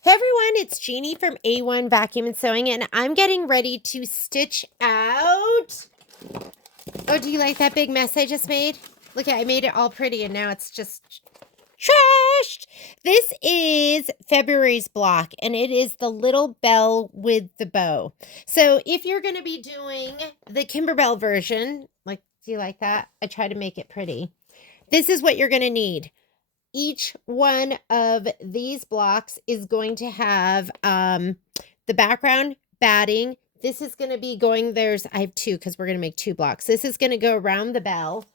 Hey everyone, it's Jeannie from A1 Vacuum and Sewing, and I'm getting ready to stitch out. Oh, do you like that big mess I just made? Look at, I made it all pretty and now it's just trashed. This is February's block and it is the little bell with the bow. So if you're going to be doing the Kimberbell version, like, do you like that? I try to make it pretty. This is what you're going to need. Each one of these blocks is going to have the background batting. This is going to be going, I have two because we're going to make two blocks. This is going to go around the bell.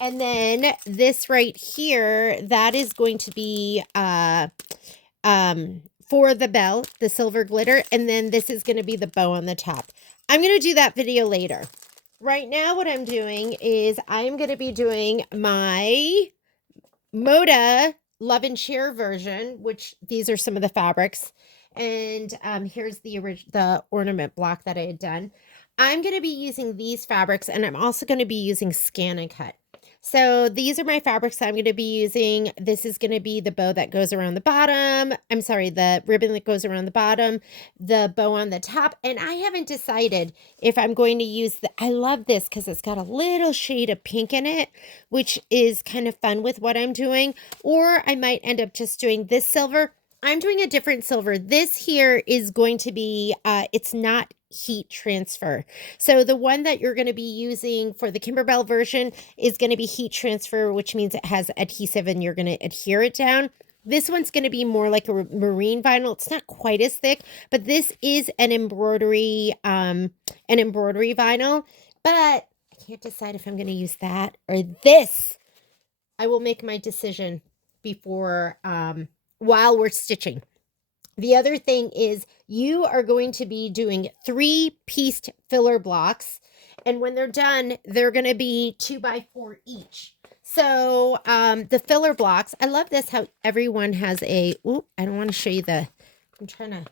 And then this right here, that is going to be for the bell, the silver glitter. And then this is going to be the bow on the top. I'm going to do that video later. Right now, what I'm doing is I'm going to be doing my Moda Love and Share version, which these are some of the fabrics. And here's the ornament block that I had done. I'm going to be using these fabrics, and I'm also going to be using Scan and Cut. So these are my fabrics that I'm going to be using. This is going to be the bow that goes around the bottom. I'm sorry, the ribbon that goes around the bottom, the bow on the top. And I haven't decided if I'm going to use I love this because it's got a little shade of pink in it, which is kind of fun with what I'm doing. Or I might end up just doing this silver. I'm doing a different silver. This here is going to be, it's not heat transfer. So the one that you're going to be using for the Kimberbell version is going to be heat transfer, which means it has adhesive and you're going to adhere it down. This one's going to be more like a marine vinyl. It's not quite as thick, but this is an embroidery vinyl. But I can't decide if I'm going to use that or this. I will make my decision before while we're stitching. The other thing is you are going to be doing 3-pieced filler blocks. And when they're done, they're going to be 2x4 each. So the filler blocks, I love this how everyone has I don't want to show you I'm trying to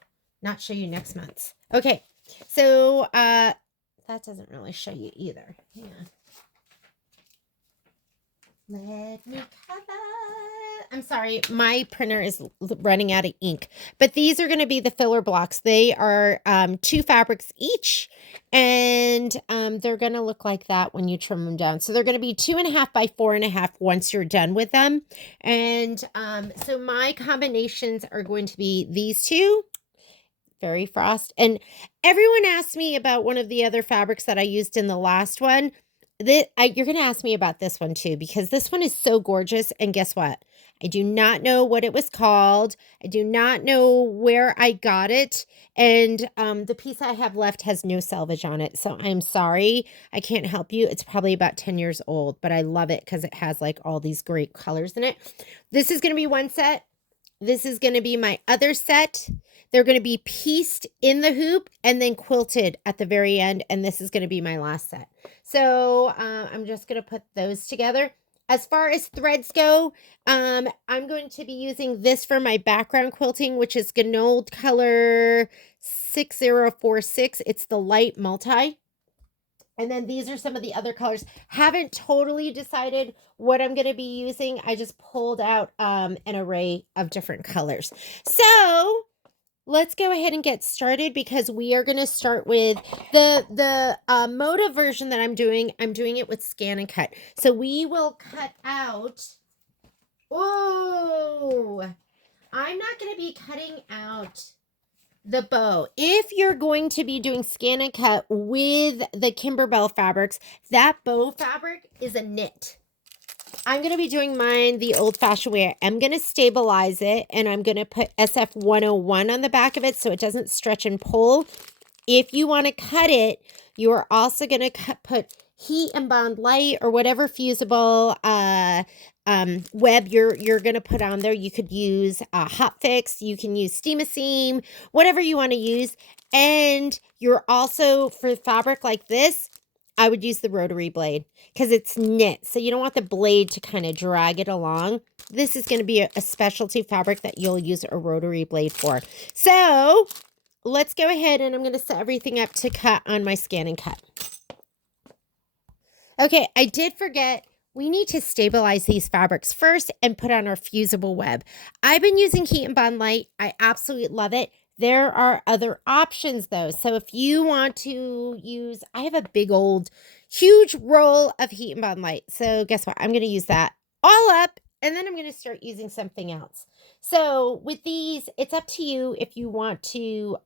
not show you next month's. Okay, so that doesn't really show you either. Hang on. Let me cover. I'm sorry, my printer is running out of ink. But these are going to be the filler blocks. They are 2 fabrics each, and they're going to look like that when you trim them down. So they're going to be 2.5 by 4.5 once you're done with them. And so my combinations are going to be these two. Fairy Frost. And everyone asked me about one of the other fabrics that I used in the last one. You're going to ask me about this one too, because this one is so gorgeous. And guess what? I do not know what it was called. I do not know where I got it. And the piece I have left has no salvage on it. So I'm sorry. I can't help you. It's probably about 10 years old, but I love it because it has like all these great colors in it. This is going to be one set. This is going to be my other set. They're going to be pieced in the hoop and then quilted at the very end. And this is going to be my last set. So I'm just going to put those together. As far as threads go, I'm going to be using this for my background quilting, which is Ganold color 6046. It's the light multi. And then these are some of the other colors. Haven't totally decided what I'm going to be using. I just pulled out an array of different colors. So let's go ahead and get started because we are going to start with the Moda version that I'm doing. I'm doing it with Scan and Cut. So we will cut out. Oh, I'm not going to be cutting out the bow. If you're going to be doing Scan and Cut with the Kimberbell fabrics, that bow fabric is a knit. I'm going to be doing mine the old-fashioned way. I'm going to stabilize it, and I'm going to put SF 101 on the back of it so it doesn't stretch and pull. If you want to cut it, you are also going to put heat and bond light or whatever fusible web you're going to put on there. You could use Hot Fix. You can use Steam a Seam, whatever you want to use. And you're also, for fabric like this, I would use the rotary blade because it's knit. So you don't want the blade to kind of drag it along. This is going to be a specialty fabric that you'll use a rotary blade for. So let's go ahead and I'm going to set everything up to cut on my Scan and Cut. Okay, I did forget we need to stabilize these fabrics first and put on our fusible web. I've been using Heat and Bond Lite. I absolutely love it. There are other options though. So if you want to use, I have a big old, huge roll of Heat and Bond Lite. So guess what? I'm going to use that all up and then I'm going to start using something else. So with these, it's up to you if you want to,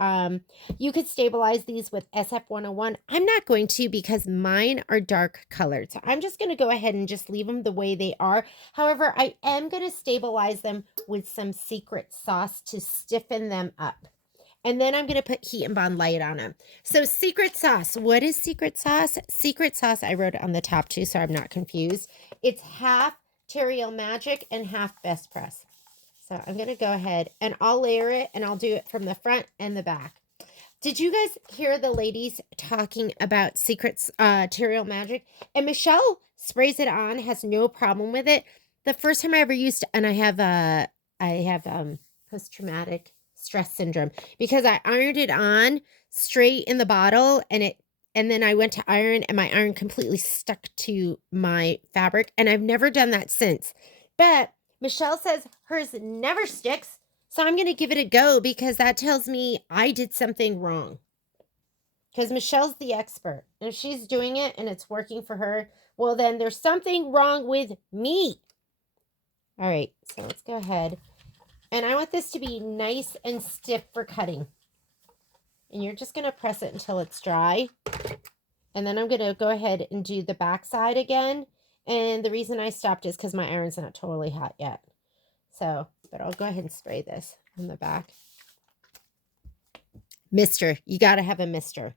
you could stabilize these with SF101. I'm not going to because mine are dark colored. So I'm just going to go ahead and just leave them the way they are. However, I am going to stabilize them with some secret sauce to stiffen them up. And then I'm going to put Heat and Bond Lite on them. So secret sauce. What is secret sauce? Secret sauce, I wrote it on the top too, so I'm not confused. It's half Terial Magic and half Best Press. So I'm going to go ahead and I'll layer it and I'll do it from the front and the back. Did you guys hear the ladies talking about Secrets Terial Magic? And Michelle sprays it on, has no problem with it. The first time I ever used it, and I have post-traumatic stress syndrome because I ironed it on straight in the bottle and then I went to iron and my iron completely stuck to my fabric and I've never done that since. But Michelle says hers never sticks. So I'm going to give it a go because that tells me I did something wrong. Because Michelle's the expert. And if she's doing it and it's working for her, well, then there's something wrong with me. All right, so let's go ahead. And I want this to be nice and stiff for cutting. And you're just going to press it until it's dry. And then I'm going to go ahead and do the back side again. And the reason I stopped is because my iron's not totally hot yet. So, but I'll go ahead and spray this on the back. Mister. You got to have a mister.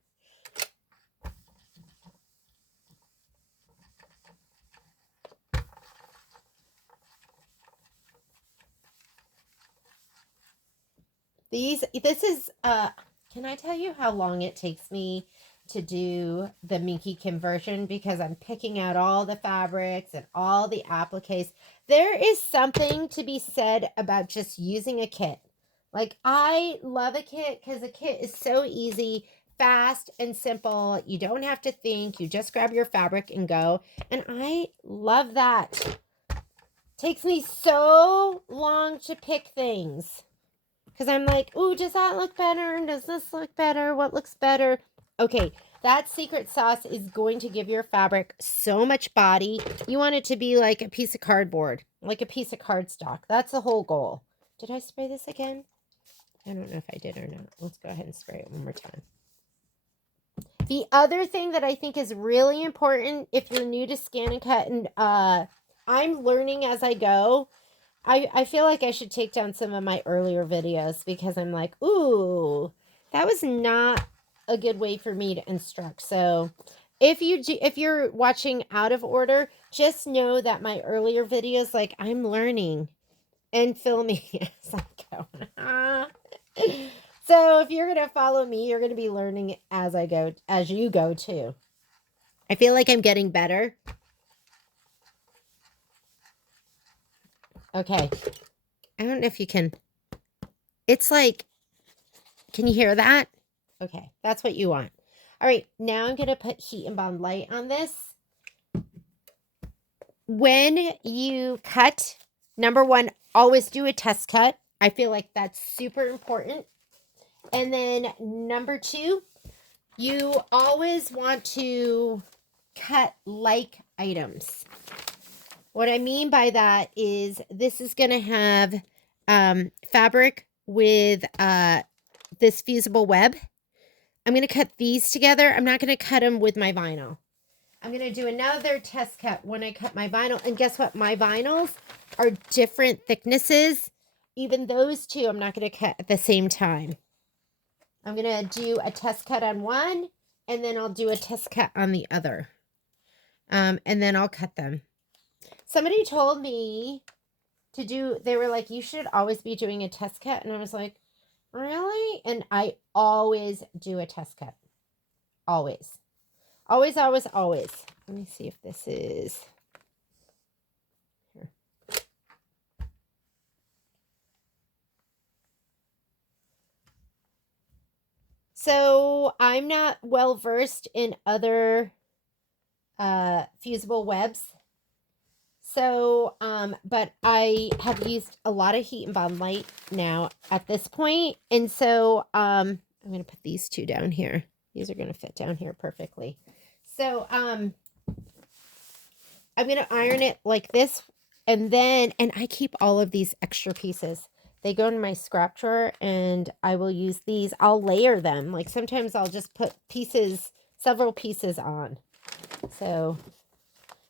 This is, can I tell you how long it takes me to do the Minky Kim version? Because I'm picking out all the fabrics and all the appliques. There is something to be said about just using a kit. Like, I love a kit because a kit is so easy, fast, and simple. You don't have to think. You just grab your fabric and go. And I love that. Takes me so long to pick things. Because I'm like, ooh, does that look better? Does this look better? What looks better? Okay, that secret sauce is going to give your fabric so much body. You want it to be like a piece of cardboard, like a piece of cardstock. That's the whole goal. Did I spray this again? I don't know if I did or not. Let's go ahead and spray it one more time. The other thing that I think is really important if you're new to Scan and Cut, and I'm learning as I go, I feel like I should take down some of my earlier videos because I'm like, ooh, that was not a good way for me to instruct. So if you're watching out of order, just know that my earlier videos, like, I'm learning and filming as I go. So if you're going to follow me, you're going to be learning as I go, as you go too. I feel like I'm getting better. Okay. I don't know if you can. It's like, can you hear that? Okay, that's what you want. All right, now I'm going to put Heat and Bond Lite on this. When you cut, number one, always do a test cut. I feel like that's super important. And then number two, you always want to cut like items. What I mean by that is this is going to have fabric with this fusible web. I'm going to cut these together. I'm not going to cut them with my vinyl. I'm going to do another test cut when I cut my vinyl. And guess what? My vinyls are different thicknesses. Even those two, I'm not going to cut at the same time. I'm going to do a test cut on one, and then I'll do a test cut on the other. And then I'll cut them. Somebody told me to do, they were like, you should always be doing a test cut. And I was like, really? And I always do a test cut. Always. Always, always, always. Let me see if this is here. So I'm not well versed in other fusible webs. So, but I have used a lot of Heat and Bond Light now at this point. And so, I'm going to put these two down here. These are going to fit down here perfectly. So, I'm going to iron it like this. And I keep all of these extra pieces. They go in my scrap drawer and I will use these. I'll layer them. Like sometimes I'll just put pieces, several pieces on. So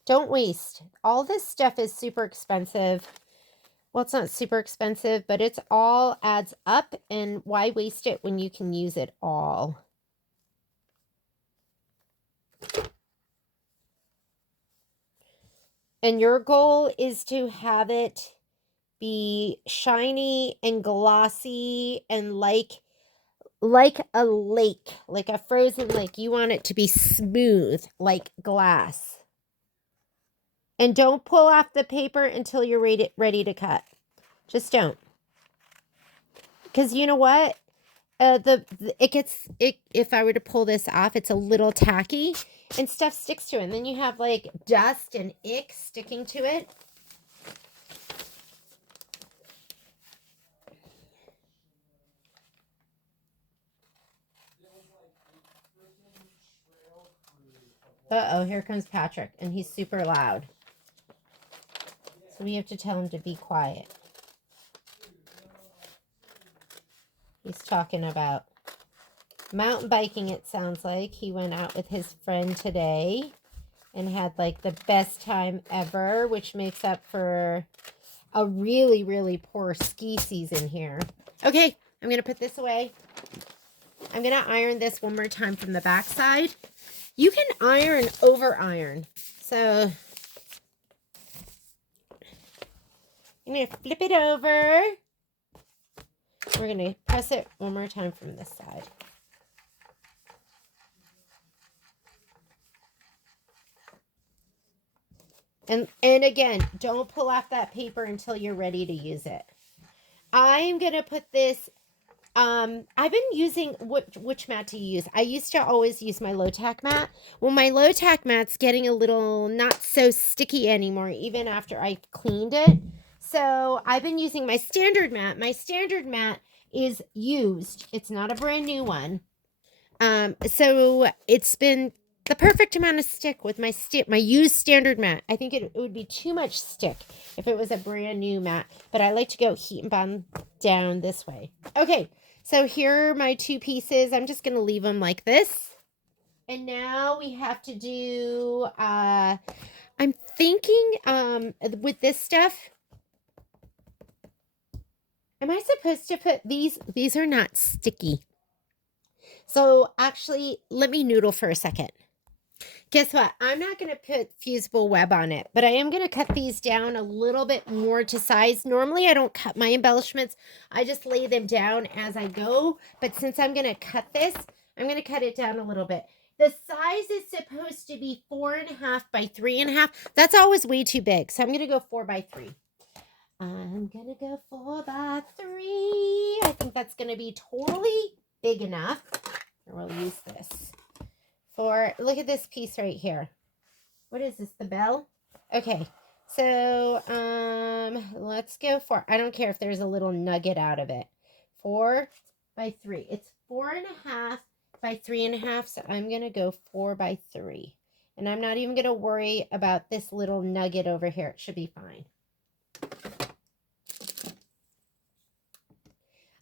don't waste. All this stuff is super expensive. Well, it's not super expensive, but it's all adds up. And why waste it when you can use it all? And your goal is to have it be shiny and glossy and like a lake, like a frozen lake. You want it to be smooth like glass. And don't pull off the paper until you're ready to cut. Just don't. Because you know what? If I were to pull this off, it's a little tacky and stuff sticks to it. And then you have like dust and ick sticking to it. Uh-oh, here comes Patrick, and he's super loud. So we have to tell him to be quiet. He's talking about mountain biking, it sounds like. He went out with his friend today and had like the best time ever, which makes up for a really, really poor ski season here. Okay, I'm going to put this away. I'm going to iron this one more time from the back side. You can iron over iron. So I'm going to flip it over. We're going to press it one more time from this side. And again, don't pull off that paper until you're ready to use it. I'm going to put this, I've been using, which mat do you use? I used to always use my low-tack mat. Well, my low-tack mat's getting a little not so sticky anymore, even after I cleaned it. So I've been using my standard mat. My standard mat is used. It's not a brand new one. So it's been the perfect amount of stick with my used standard mat. I think it would be too much stick if it was a brand new mat, but I like to go Heat and Bond down this way. Okay, so here are my two pieces. I'm just going to leave them like this. And now we have to do, I'm thinking with this stuff, am I supposed to put these are not sticky. So actually, let me noodle for a second. Guess what? I'm not going to put fusible web on it, but I am going to cut these down a little bit more to size. Normally, I don't cut my embellishments. I just lay them down as I go. But since I'm going to cut this, I'm going to cut it down a little bit. The size is supposed to be 4.5 by 3.5. That's always way too big. So I'm going to go 4 by 3. I'm going to go 4 by 3. I think that's going to be totally big enough. We'll use this. Look at this piece right here. What is this, the bell? Okay, so let's go for, I don't care if there's a little nugget out of it. 4 by 3. It's 4.5 by 3.5, so I'm going to go 4 by 3. And I'm not even going to worry about this little nugget over here. It should be fine.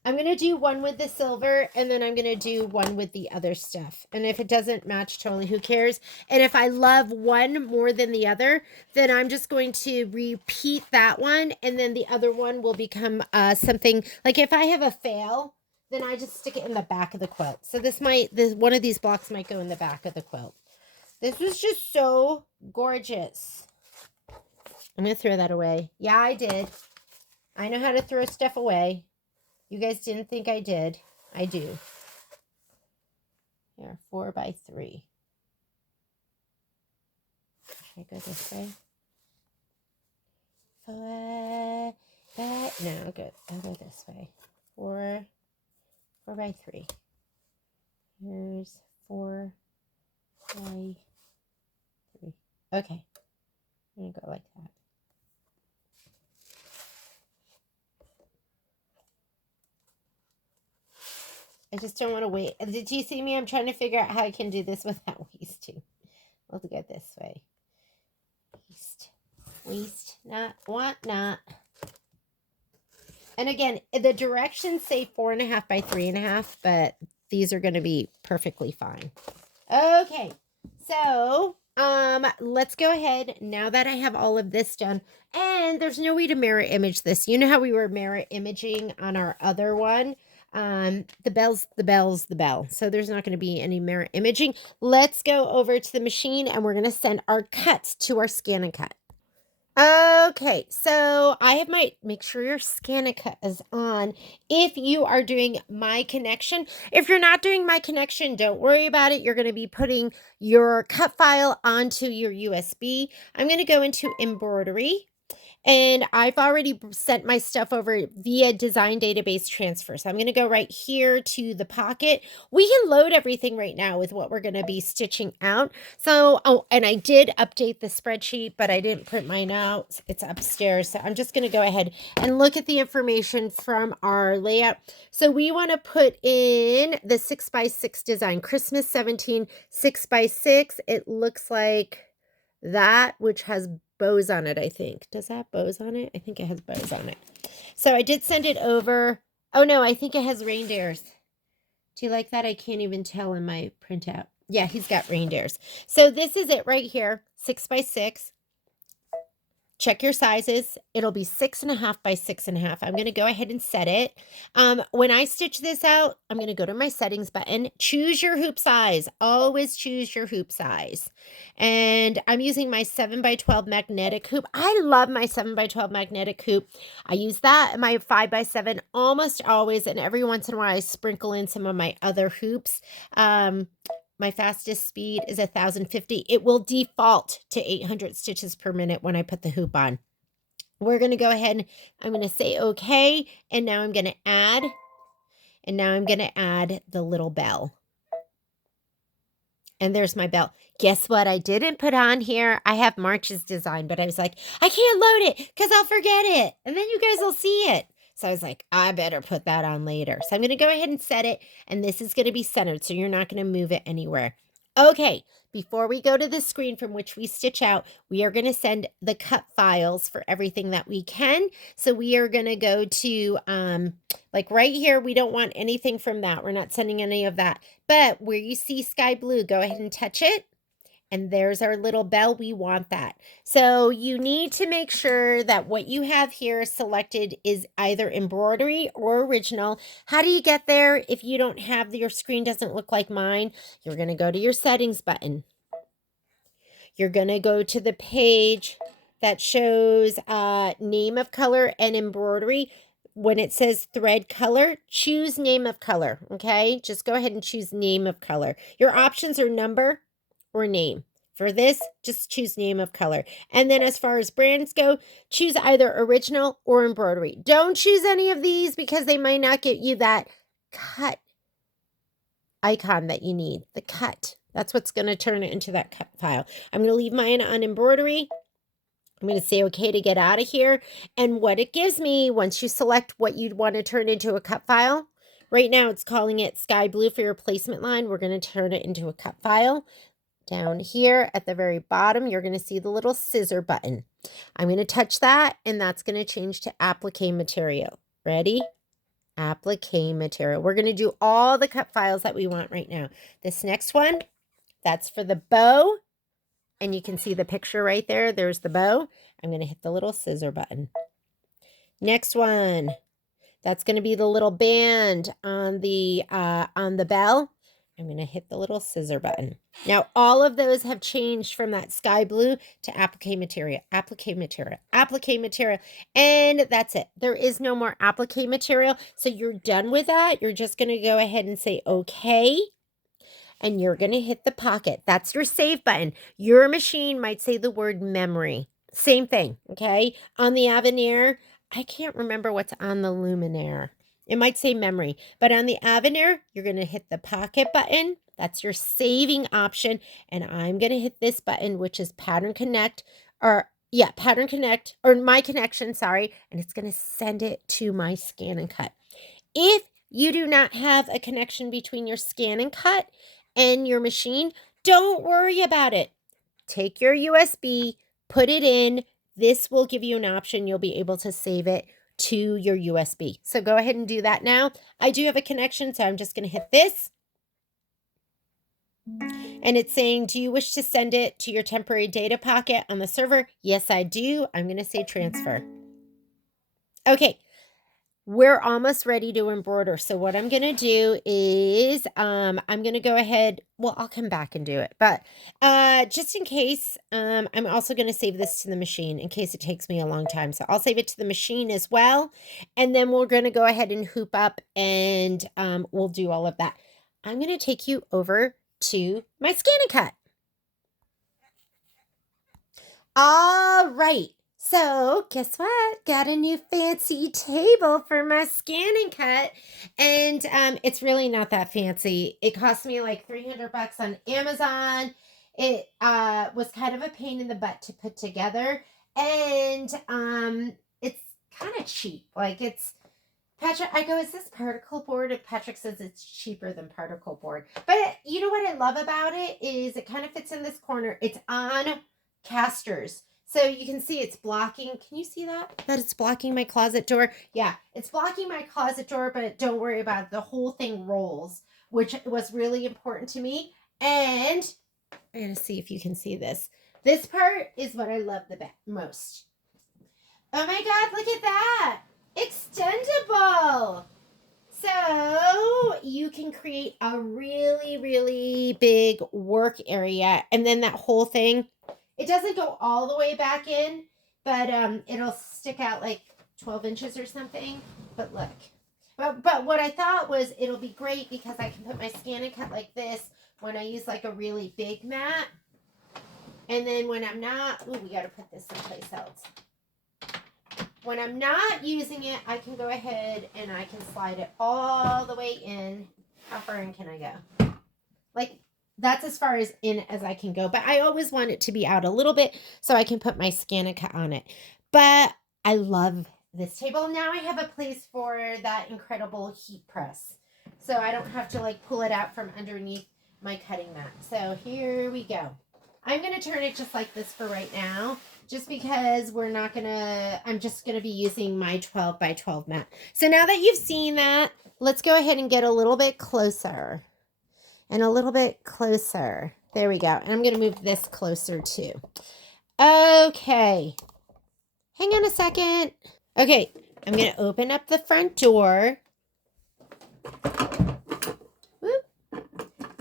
I'm going to do one with the silver, and then I'm going to do one with the other stuff. And if it doesn't match, totally, who cares? And if I love one more than the other, then I'm just going to repeat that one, and then the other one will become something, like if I have a fail, then I just stick it in the back of the quilt. So one of these blocks might go in the back of the quilt. This was just so gorgeous. I'm going to throw that away. Yeah, I did. I know how to throw stuff away. You guys didn't think I did. I do. Here, 4 by 3. Should I go this way? 4 by... No, good. I'll go this way. 4 by 3. Here's 4 by 3. Okay. I'm going to go like that. I just don't want to wait. Did you see me? I'm trying to figure out how I can do this without wasting. We'll go this way. Waste, not, want not. And again, the directions say 4.5 by 3.5, but these are going to be perfectly fine. Okay, so let's go ahead now that I have all of this done. And there's no way to mirror image this. You know how we were mirror imaging on our other one? The bell's the bell. So there's not going to be any mirror imaging. Let's go over to the machine and we're going to send our cuts to our scan and cut. Okay, so I have make sure your Scanica is on if you are doing My Connection. If you're not doing My Connection, don't worry about it. You're going to be putting your cut file onto your USB. I'm going to go into embroidery. And I've already sent my stuff over via design database transfer. So I'm going to go right here to the pocket. We can load everything right now with what we're going to be stitching out. So, oh, and I did update the spreadsheet, but I didn't print mine out. It's upstairs. So I'm just going to go ahead and look at the information from our layout. So we want to put in the 6x6 design, Christmas 17, 6x6. It looks like that, which has bows on it, I think. Does that have bows on it? I think it has bows on it. So I did send it over. Oh, no, I think it has reindeers. Do you like that? I can't even tell in my printout. Yeah, he's got reindeers. So this is it right here, 6x6. Check your sizes. It'll be 6.5 by 6.5. I'm going to go ahead and set it. When I stitch this out, I'm going to go to my settings button. Choose your hoop size. Always choose your hoop size. And I'm using my 7x12 magnetic hoop. I love my 7x12 magnetic hoop. I use that in my 5x7 almost always. And every once in a while, I sprinkle in some of my other hoops. My fastest speed is 1,050. It will default to 800 stitches per minute when I put the hoop on. We're going to go ahead and I'm going to say okay. And now I'm going to add. And now I'm going to add the little bell. And there's my bell. Guess what I didn't put on here? I have March's design, but I was like, I can't load it because I'll forget it. And then you guys will see it. So I was like, I better put that on later. So I'm going to go ahead and set it. And this is going to be centered. So you're not going to move it anywhere. Okay. Before we go to the screen from which we stitch out, we are going to send the cut files for everything that we can. So we are going to go to, like right here, we don't want anything from that. We're not sending any of that. But where you see sky blue, go ahead and touch it. And there's our little bell. We want that. So you need to make sure that what you have here selected is either embroidery or original. How do you get there if you don't have, your screen doesn't look like mine? You're going to go to your settings button. You're going to go to the page that shows name of color and embroidery. When it says thread color, choose name of color, okay? Just go ahead and choose name of color. Your options are number or name. For this, just choose name of color. And then as far as brands go, choose either original or embroidery. Don't choose any of these because they might not get you that cut icon that you need, the cut. That's what's going to turn it into that cut file. I'm going to leave mine on embroidery. I'm going to say okay to get out of here. And what it gives me, once you select what you'd want to turn into a cut file, right now it's calling it sky blue for your placement line. We're going to turn it into a cut file. Down here at the very bottom, you're going to see the little scissor button. I'm going to touch that, and that's going to change to applique material. Ready? Applique material. We're going to do all the cut files that we want right now. This next one, that's for the bow. And you can see the picture right there. There's the bow. I'm going to hit the little scissor button. Next one, that's going to be the little band on the bell. I'm going to hit the little scissor button. Now, all of those have changed from that sky blue to applique material, applique material, applique material. And that's it. There is no more applique material. So you're done with that. You're just going to go ahead and say, okay. And you're going to hit the pocket. That's your save button. Your machine might say the word memory. Same thing, okay? On the Avenir, I can't remember what's on the Luminaire. It might say memory, but on the Avenir, you're going to hit the pocket button. That's your saving option. And I'm going to hit this button, which is pattern connect, or yeah, pattern connect, or my connection, sorry. And it's going to send it to my scan and cut. If you do not have a connection between your scan and cut and your machine, don't worry about it. Take your USB, put it in. This will give you an option. You'll be able to save it to your USB. So go ahead and do that now. I do have a connection, so I'm just going to hit this. And it's saying, do you wish to send it to your temporary data pocket on the server? Yes, I do. I'm going to say transfer. Okay. We're almost ready to embroider. So what I'm going to do is I'm going to go ahead. Well, I'll come back and do it. But just in case, I'm also going to save this to the machine in case it takes me a long time. So I'll save it to the machine as well. And then we're going to go ahead and hoop up and we'll do all of that. I'm going to take you over to my scan and cut. All right. So guess what? Got a new fancy table for my scan and cut. And it's really not that fancy. It cost me like $300 on Amazon. It was kind of a pain in the butt to put together. And it's kind of cheap. Like it's Patrick, I go, is this particle board? And Patrick says it's cheaper than particle board. But you know what I love about it is it kind of fits in this corner. It's on casters. So you can see it's blocking. Can you see that? That it's blocking my closet door? Yeah, it's blocking my closet door, but don't worry about it. The whole thing rolls, which was really important to me. And I'm going to see if you can see this. This part is what I love the most. Oh my God, look at that. Extendable. So you can create a really, really big work area. And then that whole thing, it doesn't go all the way back in, but it'll stick out like 12 inches or something. But look. But what I thought was it'll be great because I can put my scan and cut like this when I use like a really big mat. And then when I'm not, ooh, we got to put this someplace else. When I'm not using it, I can go ahead and I can slide it all the way in. How far in can I go? Like, that's as far as in as I can go. But I always want it to be out a little bit so I can put my scan and cut on it. But I love this table. Now I have a place for that incredible heat press. So I don't have to like pull it out from underneath my cutting mat. So here we go. I'm going to turn it just like this for right now. Just because I'm just going to be using my 12 by 12 mat. So now that you've seen that, let's go ahead and get a little bit closer. And a little bit closer. There we go. And I'm going to move this closer too. Okay. Hang on a second. Okay. I'm going to open up the front door. Whoop.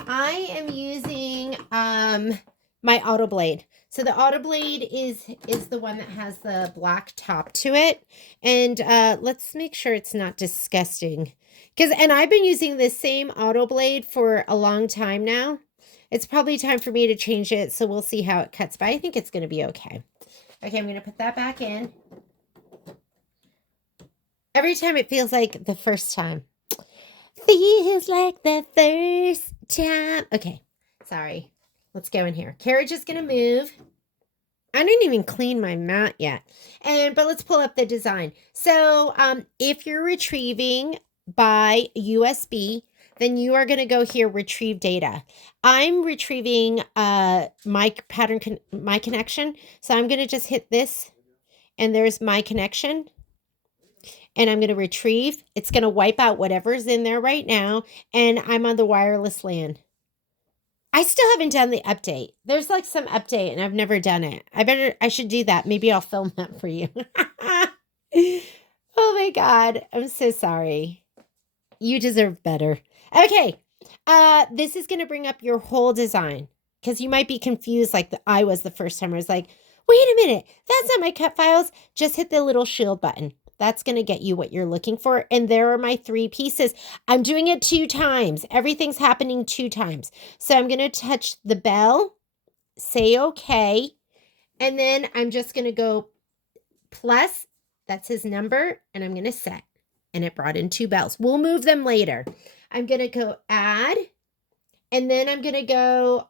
I am using my Autoblade. So the Autoblade is the one that has the black top to it. And let's make sure it's not disgusting. And I've been using this same Autoblade for a long time now. It's probably time for me to change it, so we'll see how it cuts. But I think it's going to be okay. Okay, I'm going to put that back in. Every time it feels like the first time. Feels like the first time. Okay, sorry. Let's go in here. Carriage is going to move. I didn't even clean my mat yet. But let's pull up the design. So if you're retrieving by USB, then you are going to go here, retrieve data. I'm retrieving my connection. So I'm going to just hit this and there's my connection. And I'm going to retrieve. It's going to wipe out whatever's in there right now. And I'm on the wireless LAN. I still haven't done the update. There's like some update and I've never done it. I should do that. Maybe I'll film that for you. Oh my God. I'm so sorry. You deserve better. Okay. This is going to bring up your whole design because you might be confused like I was the first time. I was like, wait a minute. That's not my cut files. Just hit the little shield button. That's going to get you what you're looking for. And there are my 3 pieces. I'm doing it 2 times. Everything's happening 2 times. So I'm going to touch the bell, say okay. And then I'm just going to go plus, that's his number, and I'm going to set. And it brought in 2 bells. We'll move them later. I'm going to go add. And then I'm going to go,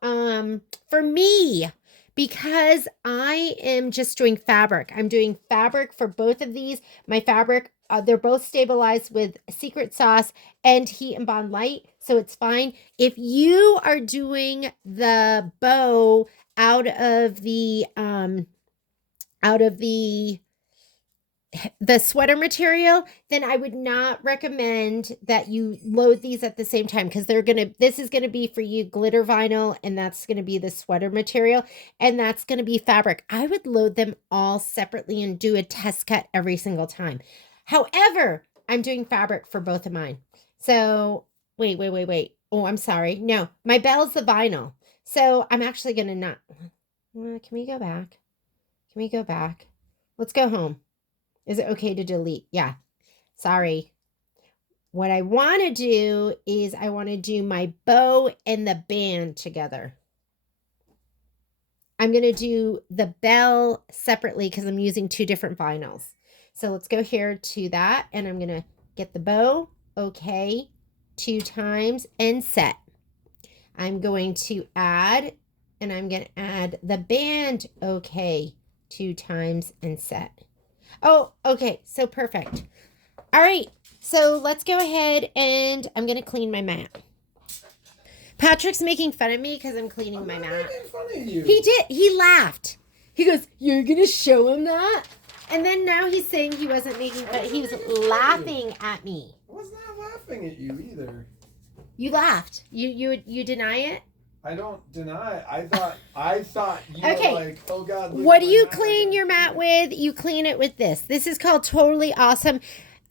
for me, because I am just doing fabric. I'm doing fabric for both of these. My fabric, they're both stabilized with Secret Sauce and Heat and Bond Light, so it's fine. If you are doing the bow out of the sweater material, then I would not recommend that you load these at the same time, because this is gonna be for you glitter vinyl, and that's gonna be the sweater material, and that's gonna be fabric. I would load them all separately and do a test cut every single time. However, I'm doing fabric for both of mine. So wait. Oh, I'm sorry. No, my bell's the vinyl. So I'm actually gonna not. Can we go back? Can we go back? Let's go home. Is it okay to delete? Yeah. Sorry. What I want to do is I want to do my bow and the band together. I'm going to do the bell separately because I'm using two different vinyls. So let's go here to that, and I'm going to get the bow, okay, 2 times, and set. I'm going to add, and I'm going to add the band, okay, 2 times, and set. Oh, okay. So perfect. All right. So let's go ahead, and I'm going to clean my mat. Patrick's making fun of me because I'm cleaning my mat. I'm making fun of you. He did. He laughed. He goes, "You're going to show him that?" And then now he's saying he wasn't making fun. He was laughing at me. I was not laughing at you either. You laughed. You deny it? I don't deny. I thought you were like, oh God. What do you clean your mat with? You clean it with this. This is called Totally Awesome.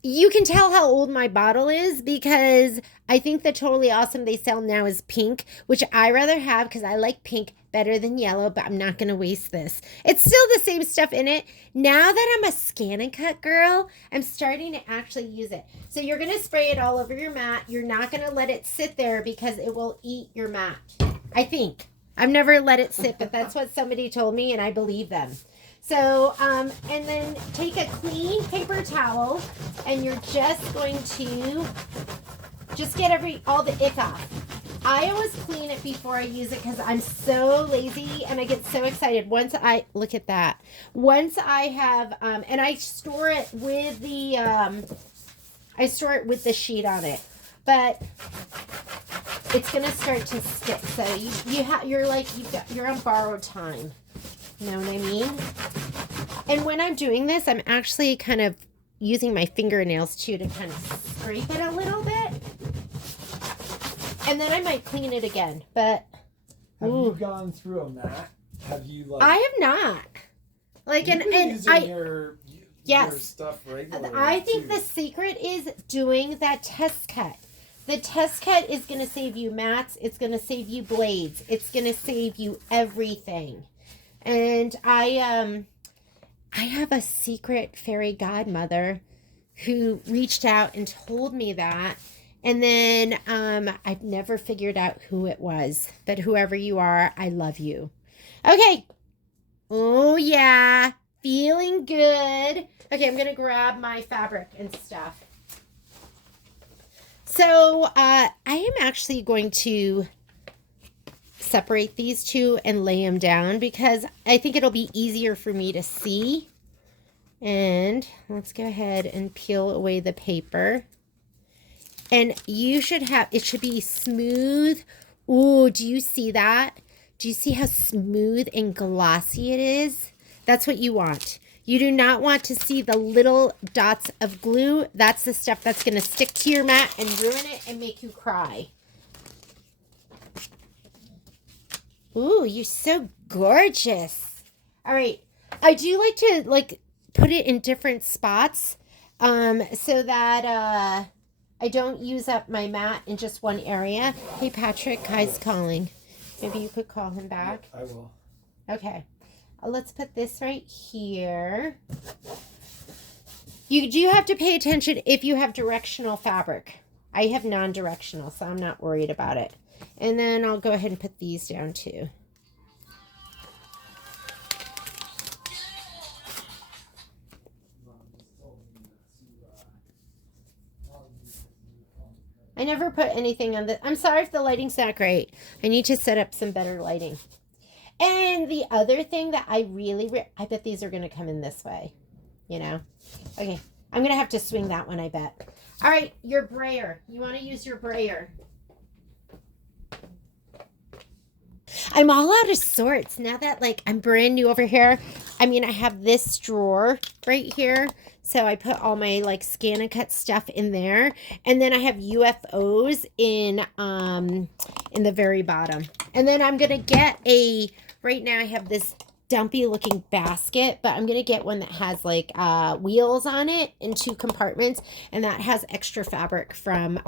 You can tell how old my bottle is because I think the Totally Awesome they sell now is pink, which I rather have because I like pink better than yellow, but I'm not going to waste this. It's still the same stuff in it. Now that I'm a scan and cut girl, I'm starting to actually use it. So you're going to spray it all over your mat. You're not going to let it sit there because it will eat your mat. I think. I've never let it sit, but that's what somebody told me, and I believe them. So, and then take a clean paper towel, and you're just going to just get all the ick off. I always clean it before I use it because I'm so lazy, and I get so excited. Look at that. Once I have, and I store it with the sheet on it, but it's gonna start to stick. So you're on borrowed time. You know what I mean? And when I'm doing this, I'm actually kind of using my fingernails too to kind of scrape it a little bit. And then I might clean it again. But have you gone through a mat? Have you I have not. Your stuff regularly. I think the secret is doing that test cut. The test cut is going to save you mats. It's going to save you blades. It's going to save you everything. And I have a secret fairy godmother who reached out and told me that. And then I've never figured out who it was. But whoever you are, I love you. Okay. Oh, yeah. Feeling good. Okay, I'm going to grab my fabric and stuff. So I am actually going to separate these two and lay them down because I think it'll be easier for me to see. And let's go ahead and peel away the paper. And it should be smooth. Ooh, do you see that? Do you see how smooth and glossy it is? That's what you want. You do not want to see the little dots of glue. That's the stuff that's going to stick to your mat and ruin it and make you cry. Ooh, you're so gorgeous. All right. I do like to put it in different spots so that I don't use up my mat in just one area. Hey, Patrick, Kai's calling. Maybe you could call him back. I will. Okay. Let's put this right here. You do have to pay attention if you have directional fabric. I have non-directional, so I'm not worried about it. And then I'll go ahead and put these down too. I never put anything on the... I'm sorry if the lighting's not great. I need to set up some better lighting. And the other thing that I I bet these are going to come in this way, you know? Okay, I'm going to have to swing that one, I bet. All right, your brayer. You want to use your brayer. I'm all out of sorts now that like I'm brand new over here. I mean, I have this drawer right here. So I put all my like scan and cut stuff in there. And then I have UFOs in the very bottom. And then I'm gonna get right now I have this dumpy looking basket, but I'm gonna get one that has like wheels on it in 2 compartments, and that has extra fabric from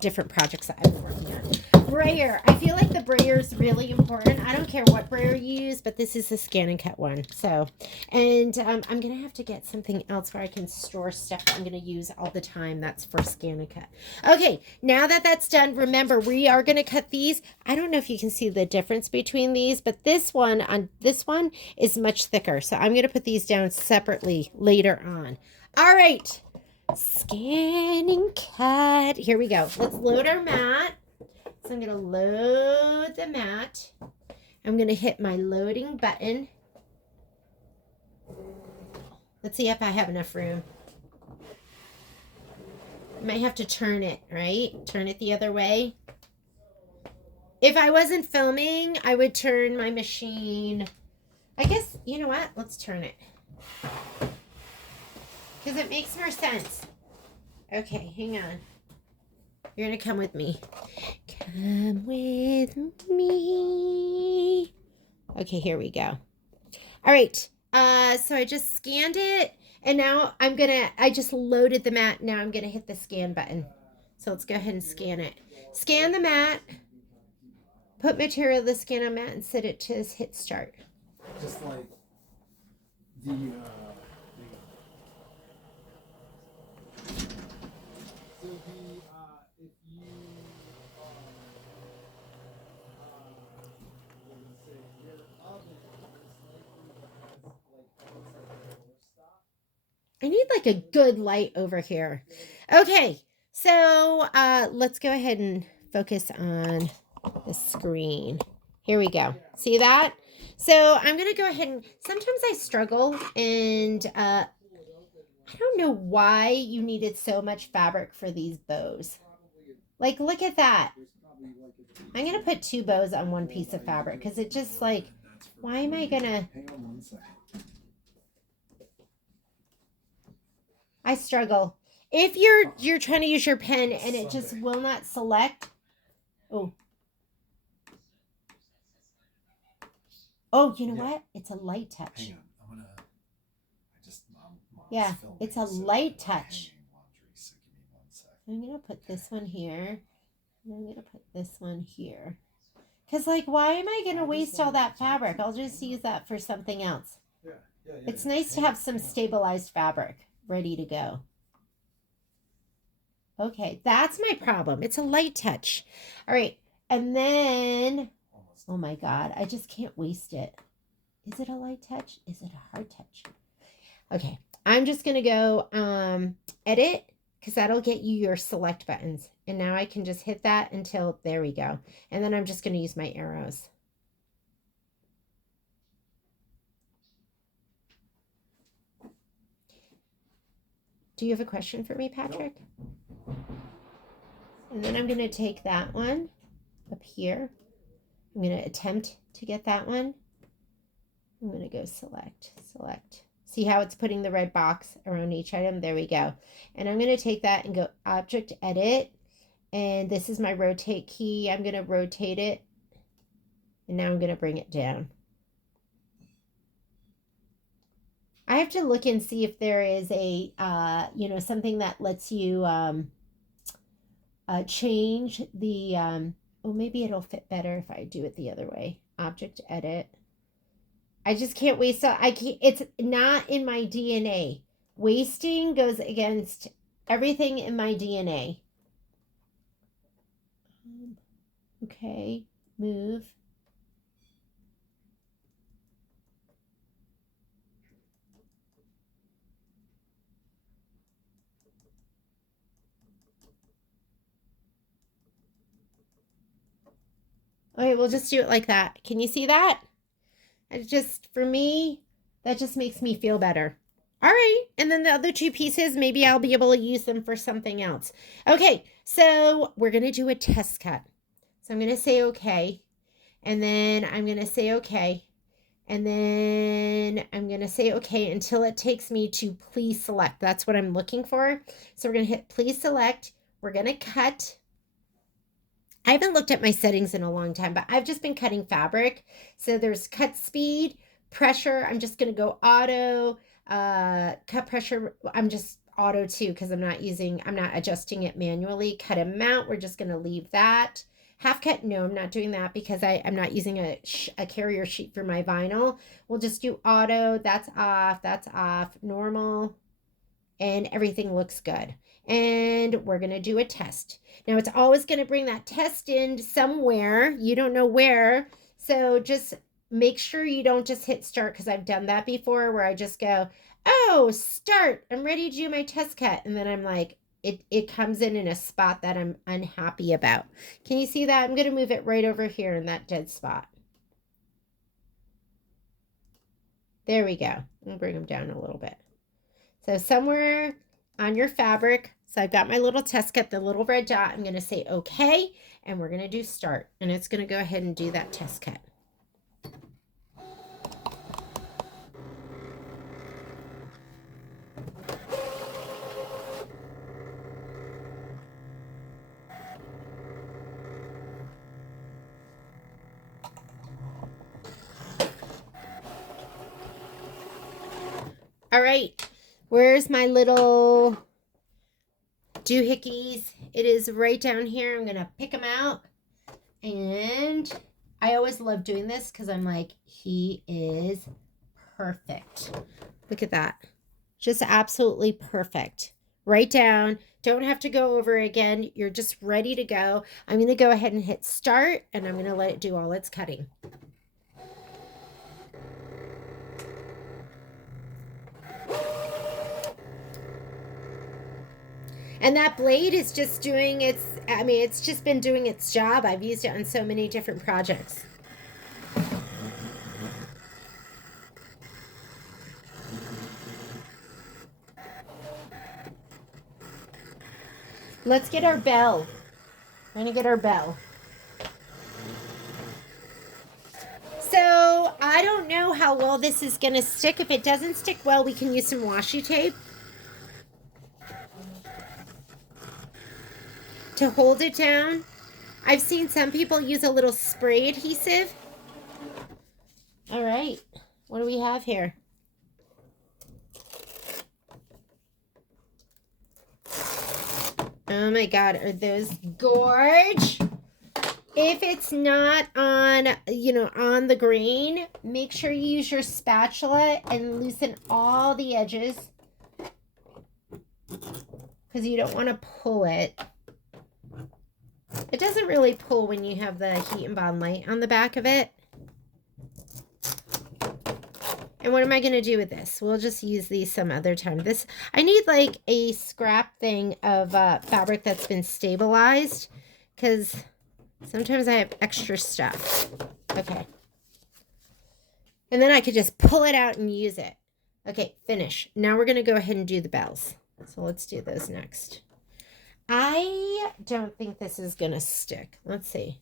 different projects that I've worked on. Brayer. I feel like the brayer is really important. I don't care what brayer you use, but this is the scan and cut one. So, and I'm going to have to get something else where I can store stuff that I'm going to use all the time. That's for scan and cut. Okay, now that that's done, remember, we are going to cut these. I don't know if you can see the difference between these, but this one is much thicker. So I'm going to put these down separately later on. All right, scan and cut. Here we go. Let's load our mat. So I'm going to load the mat. I'm going to hit my loading button. Let's see if I have enough room. I might have to turn it, right? Turn it the other way. If I wasn't filming, I would turn my machine. I guess, you know what? Let's turn it. Because it makes more sense. Okay, hang on. You're going to come with me. Come with me. Okay, here we go. All right. So I just scanned it, and now I just loaded the mat. Now I'm going to hit the scan button. So let's go ahead and scan it. Scan the mat. Put material to the scan on mat and set it to hit start. Just like the I need like a good light over here. Okay, so let's go ahead and focus on the screen. Here we go. See that? So I'm going to go ahead and sometimes I struggle, and I don't know why you needed so much fabric for these bows. Like, look at that. I'm going to put 2 bows on 1 piece of fabric because it just like, why am I going to... hang on 1 second. I struggle. If you're trying to use your pen and it just will not select. Oh. Oh, you know what? It's a light touch. Hang on. Yeah, it's a light touch. I'm going to put this one here. And I'm going to put this one here. Because, like, why am I going to waste all that fabric? I'll just use that for something else. It's nice to have some stabilized fabric ready to go. Okay, that's my problem. It's a light touch. All right, and then, oh my God, I just can't waste it. Is it a light touch? Is it a hard touch? Okay, I'm just going to go edit, because that'll get you your select buttons. And now I can just hit that until, there we go. And then I'm just going to use my arrows. Do you have a question for me, Patrick? And then I'm going to take that one up here. I'm going to attempt to get that one. I'm going to go select. See how it's putting the red box around each item? There we go. And I'm going to take that and go Object Edit. And this is my rotate key. I'm going to rotate it. And now I'm going to bring it down. I have to look and see if there is a, something that lets you change the, oh, maybe it'll fit better if I do it the other way. Object Edit. I just can't waste. It's not in my DNA. Wasting goes against everything in my DNA. Okay, move. Okay, we'll just do it like that. Can you see that? For me, that just makes me feel better. All right. And then the other two pieces, maybe I'll be able to use them for something else. Okay. So we're going to do a test cut. So I'm going to say okay. And then I'm going to say okay. And then I'm going to say okay until it takes me to please select. That's what I'm looking for. So we're going to hit please select. We're going to cut. I haven't looked at my settings in a long time, but I've just been cutting fabric. So there's cut speed, pressure. I'm just going to go auto, cut pressure. I'm just auto too because I'm not adjusting it manually. Cut amount, we're just going to leave that. Half cut, no, I'm not doing that because I'm not using a carrier sheet for my vinyl. We'll just do auto, that's off, normal, and everything looks good. And we're going to do a test. Now it's always going to bring that test in somewhere. You don't know where. So just make sure you don't just hit start because I've done that before where I just go, oh, start. I'm ready to do my test cut. And then I'm like, it comes in a spot that I'm unhappy about. Can you see that? I'm going to move it right over here in that dead spot. There we go. I'll bring them down a little bit. So somewhere on your fabric, so I've got my little test cut, the little red dot. I'm going to say okay, and we're going to do start. And it's going to go ahead and do that test cut. All right, where's my little doohickeys? It is right down here. I'm going to pick them out. And I always love doing this because I'm like, he is perfect. Look at that. Just absolutely perfect. Right down. Don't have to go over again. You're just ready to go. I'm going to go ahead and hit start, and I'm going to let it do all its cutting. And that blade is just doing it's just been doing its job. I've used it on so many different projects. Let's get our bell. We're gonna get our bell. So I don't know how well this is gonna stick. If it doesn't stick well, we can use some washi tape to hold it down. I've seen some people use a little spray adhesive. All right, what do we have here? Oh my God, are those gorge? If it's not on, on the grain, make sure you use your spatula and loosen all the edges because you don't want to pull it. It doesn't really pull when you have the heat and bond light on the back of it. And what am I going to do with this? We'll just use these some other time. I need like a scrap thing of fabric that's been stabilized because sometimes I have extra stuff. Okay. And then I could just pull it out and use it. Okay, finish. Now we're going to go ahead and do the bells. So let's do those next. I don't think this is going to stick. Let's see.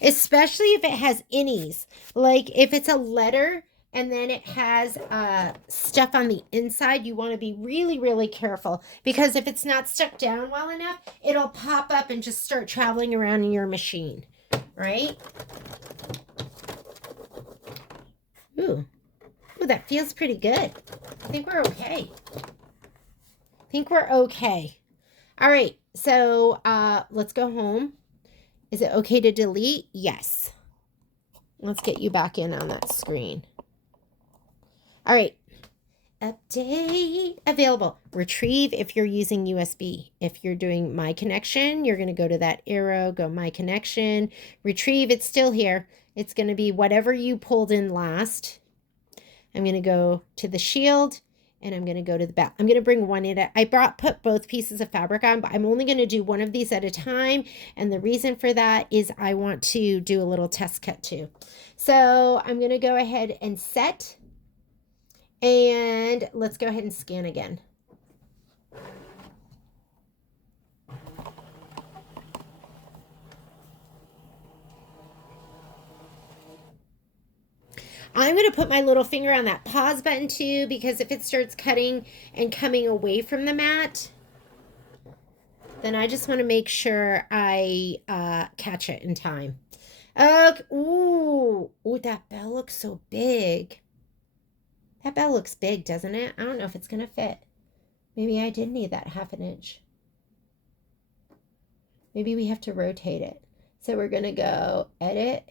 Especially if it has innies. Like if it's a letter and then it has stuff on the inside, you want to be really, really careful. Because if it's not stuck down well enough, it'll pop up and just start traveling around in your machine. Right? Ooh, that feels pretty good. I think we're okay. All right, so let's go home. Is it okay to delete? Yes. Let's get you back in on that screen. All right. Update available. Retrieve if you're using USB. If you're doing My Connection, you're going to go to that arrow, go My Connection. Retrieve, it's still here. It's going to be whatever you pulled in last. I'm going to go to the shield. and I'm going to go to the back. I'm going to bring one in. Put both pieces of fabric on, but I'm only going to do one of these at a time. And the reason for that is I want to do a little test cut too. So I'm going to go ahead and set, and let's go ahead and scan again. I'm going to put my little finger on that pause button too, because if it starts cutting and coming away from the mat, then I just want to make sure I catch it in time. Okay. Ooh, that bell looks so big. That bell looks big, doesn't it? I don't know if it's going to fit. Maybe I did need that 1/2 inch. Maybe we have to rotate it. So we're going to go edit.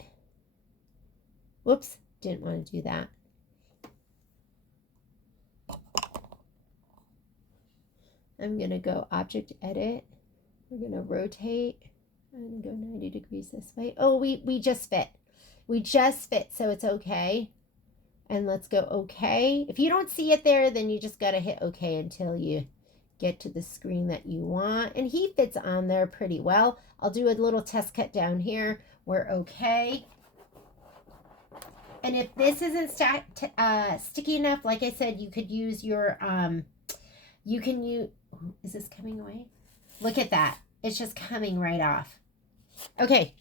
Whoops, didn't want to do that. I'm going to go object edit. We're going to rotate. I'm going to go 90 degrees this way. Oh, we just fit. We just fit, so it's okay. And let's go okay. If you don't see it there, then you just got to hit okay until you get to the screen that you want. And he fits on there pretty well. I'll do a little test cut down here. We're okay. And if this isn't sticky enough, like I said, you could use your, you can use, is this coming away? Look at that. It's just coming right off. Okay.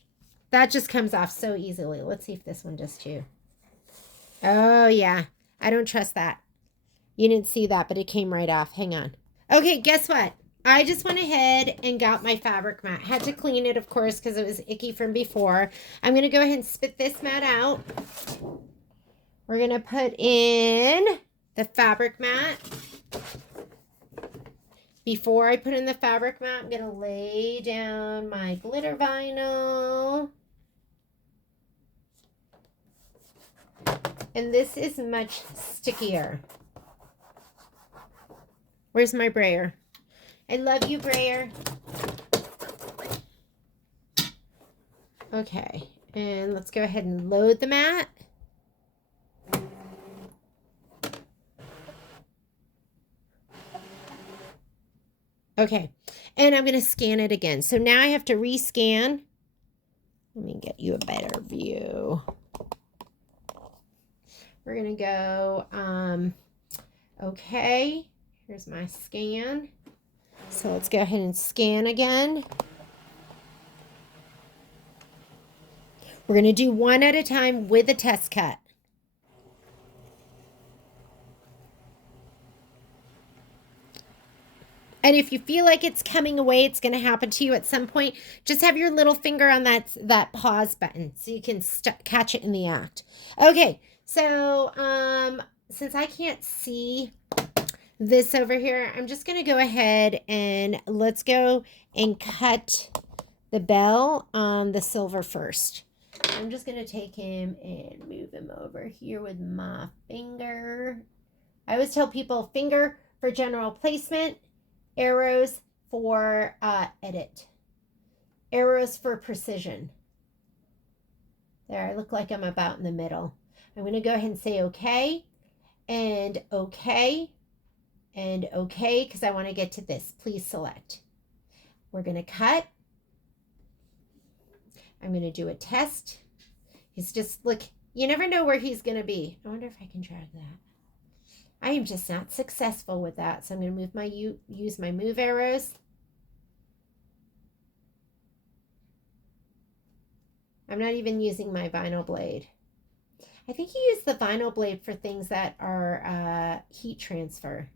That just comes off so easily. Let's see if this one does too. Oh, yeah. I don't trust that. You didn't see that, but it came right off. Hang on. Okay, guess what? I just went ahead and got my fabric mat. Had to clean it, of course, because it was icky from before. I'm going to go ahead and spit this mat out. We're going to put in the fabric mat. Before I put in the fabric mat, I'm going to lay down my glitter vinyl. And this is much stickier. Where's my brayer? I love you, brayer. Okay, and let's go ahead and load the mat. Okay, and I'm going to scan it again. So now I have to rescan. Let me get you a better view. We're going to go, okay, here's my scan. So let's go ahead and scan again. We're going to do one at a time with a test cut. And if you feel like it's coming away, it's going to happen to you at some point, just have your little finger on that pause button so you can catch it in the act. Okay, so since I can't see this over here, I'm just going to go ahead and let's go and cut the bell on the silver first. I'm just going to take him and move him over here with my finger. I always tell people finger for general placement, arrows for edit, arrows for precision. There, I look like I'm about in the middle. I'm going to go ahead and say okay, and okay, and okay, because I want to get to this. Please select. We're going to cut. I'm going to do a test. He's just, look, you never know where he's going to be. I wonder if I can drag that. I am just not successful with that. So I'm going to move use my move arrows. I'm not even using my vinyl blade. I think you use the vinyl blade for things that are heat transfer.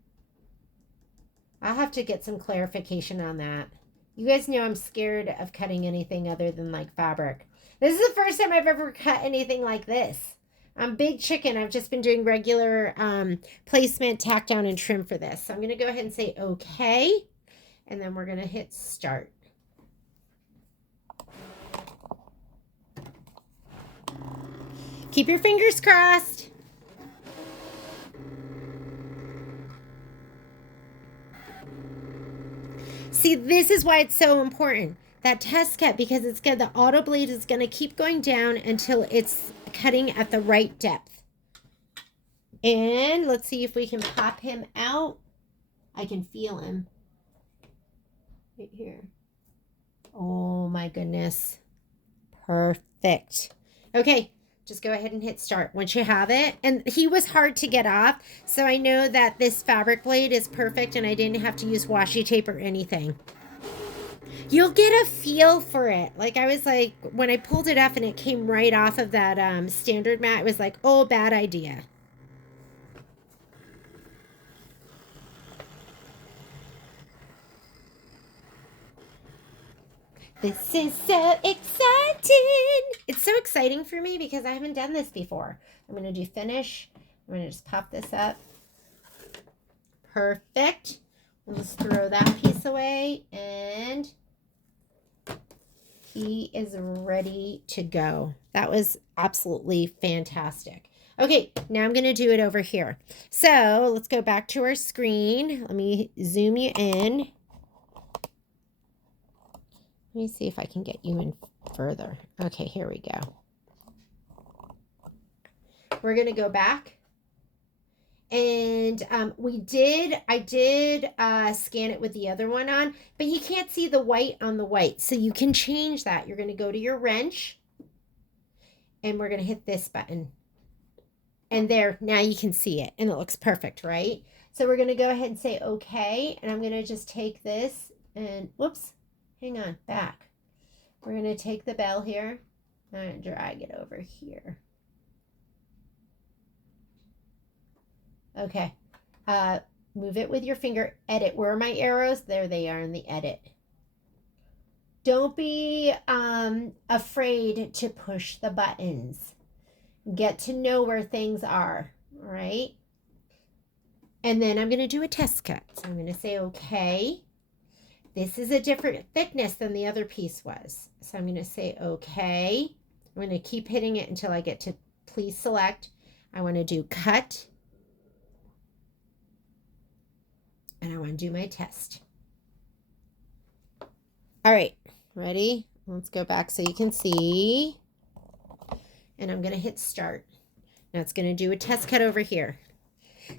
I'll have to get some clarification on that. You guys know I'm scared of cutting anything other than like fabric. This is the first time I've ever cut anything like this. I'm big chicken. I've just been doing regular placement, tack down, and trim for this. So I'm going to go ahead and say okay. And then we're going to hit start. Keep your fingers crossed. See, this is why it's so important, that test cut, because it's good. The Autoblade is going to keep going down until it's cutting at the right depth. And let's see if we can pop him out. I can feel him right here. Oh my goodness. Perfect. Okay, just go ahead and hit start once you have it. And he was hard to get off, so I know that this fabric blade is perfect and I didn't have to use washi tape or anything. You'll get a feel for it. Like I was like, when I pulled it off and it came right off of that standard mat, it was like, oh, bad idea. This is so exciting. It's so exciting for me because I haven't done this before. I'm going to do finish. I'm going to just pop this up. Perfect. We'll just throw that piece away and he is ready to go. That was absolutely fantastic. Okay, now I'm going to do it over here. So let's go back to our screen. Let me zoom you in. Let me see if I can get you in further. Okay, here we go. We're going to go back. And I did scan it with the other one on, but you can't see the white on the white. So you can change that. You're going to go to your wrench and we're going to hit this button. And there, now you can see it and it looks perfect, right? So we're going to go ahead and say, okay. And I'm going to just take this and whoops. Hang on, back. We're going to take the bell here and drag it over here. Okay. Move it with your finger. Edit. Where are my arrows? There they are in the edit. Don't be afraid to push the buttons. Get to know where things are. All right. And then I'm going to do a test cut. So I'm going to say, okay. This is a different thickness than the other piece was. So I'm going to say, okay. I'm going to keep hitting it until I get to please select. I want to do cut. And I want to do my test. All right, ready? Let's go back so you can see. And I'm going to hit start. Now it's going to do a test cut over here.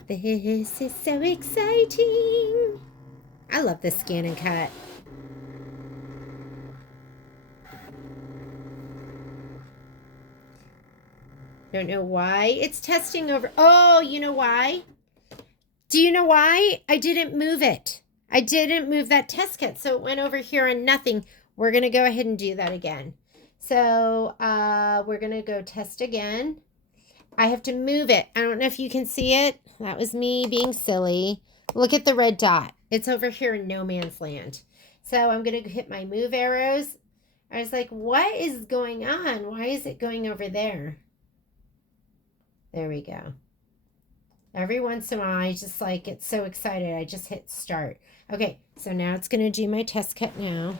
This is so exciting. I love this scan and cut. Don't know why. It's testing over. Oh, you know why? Do you know why? I didn't move it. I didn't move that test kit. So it went over here and nothing. We're going to go ahead and do that again. So we're going to go test again. I have to move it. I don't know if you can see it. That was me being silly. Look at the red dot. It's over here in no man's land. So I'm going to hit my move arrows. I was like, what is going on? Why is it going over there? There we go. Every once in a while, I just like get so excited. I just hit start. Okay, so now it's going to do my test cut now.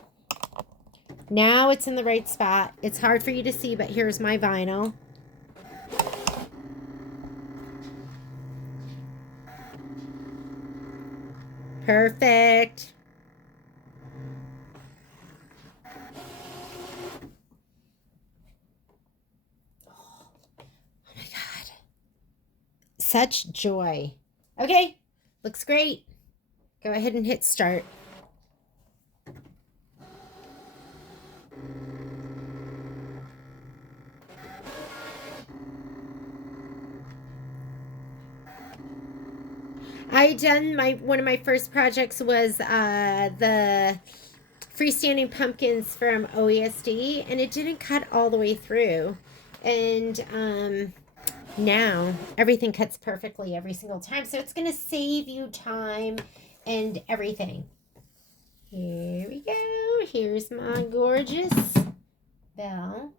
Now it's in the right spot. It's hard for you to see, but here's my vinyl. Perfect. Oh my God. Such joy. Okay, looks great. Go ahead and hit start. I done one of my first projects was the freestanding pumpkins from OESD, and it didn't cut all the way through. And now everything cuts perfectly every single time, so it's going to save you time and everything. Here we go. Here's my gorgeous bell.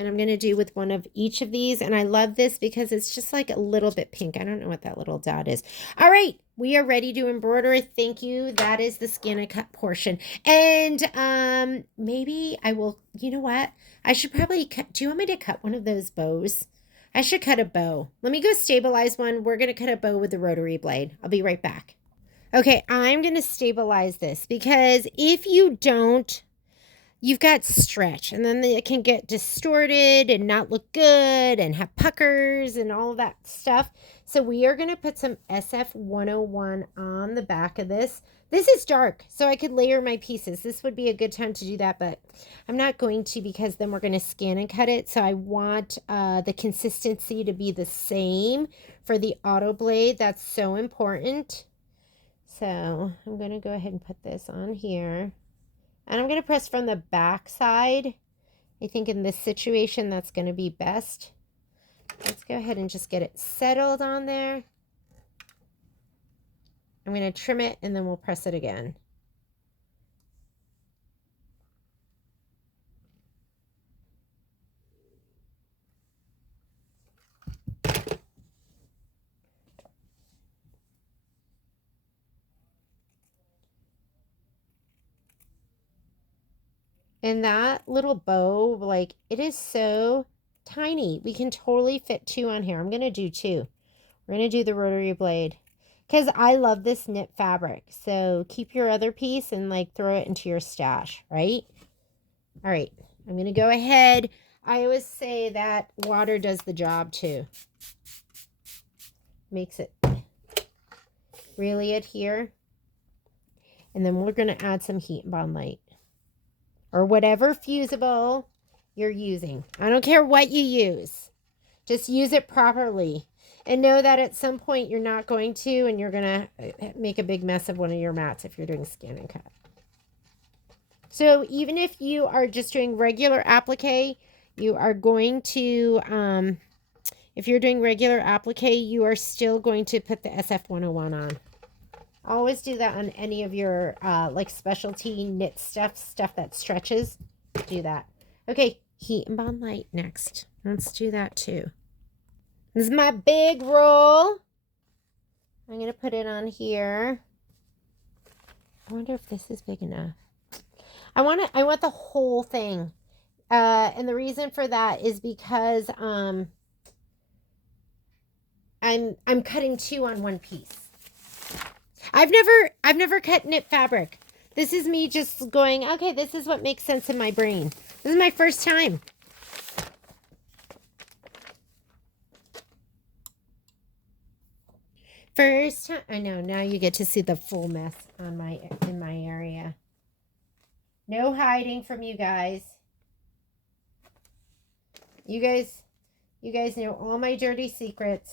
And I'm going to do with one of each of these. And I love this because it's just like a little bit pink. I don't know what that little dot is. All right. We are ready to embroider. Thank you. That is the scan and cut portion. And maybe I will, you know what? I should probably cut. Do you want me to cut one of those bows? I should cut a bow. Let me go stabilize one. We're going to cut a bow with the rotary blade. I'll be right back. Okay. I'm going to stabilize this because if you don't you've got stretch, and then it can get distorted and not look good and have puckers and all of that stuff. So we are going to put some SF101 on the back of this. This is dark, so I could layer my pieces. This would be a good time to do that, but I'm not going to, because then we're going to scan and cut it. So I want the consistency to be the same for the Autoblade. That's so important. So I'm going to go ahead and put this on here. And I'm going to press from the back side. I think in this situation, that's going to be best. Let's go ahead and just get it settled on there. I'm going to trim it and then we'll press it again. And that little bow, like, it is so tiny. We can totally fit 2 on here. I'm going to do 2. We're going to do the rotary blade because I love this knit fabric. So keep your other piece and like throw it into your stash, right? All right. I'm going to go ahead. I always say that water does the job too. Makes it really adhere. And then we're going to add some heat and bond light, or whatever fusible you're using. I don't care what you use. Just use it properly. And know that at some point you're not going to, and you're going to make a big mess of one of your mats if you're doing scan and cut. So even if you are just doing regular applique, you are going to, if you're doing regular applique, you are still going to put the SF101 on. Always do that on any of your like specialty knit stuff that stretches. Do that. Okay, heat and bond light next. Let's do that too. This is my big roll. I'm going to put it on here. I wonder if this is big enough. I want the whole thing. And the reason for that is because I'm cutting 2 on one piece. I've never cut knit fabric. This is me just going, okay, this is what makes sense in my brain. This is my first time. First time. I know, now you get to see the full mess on in my area. No hiding from you guys. You guys know all my dirty secrets.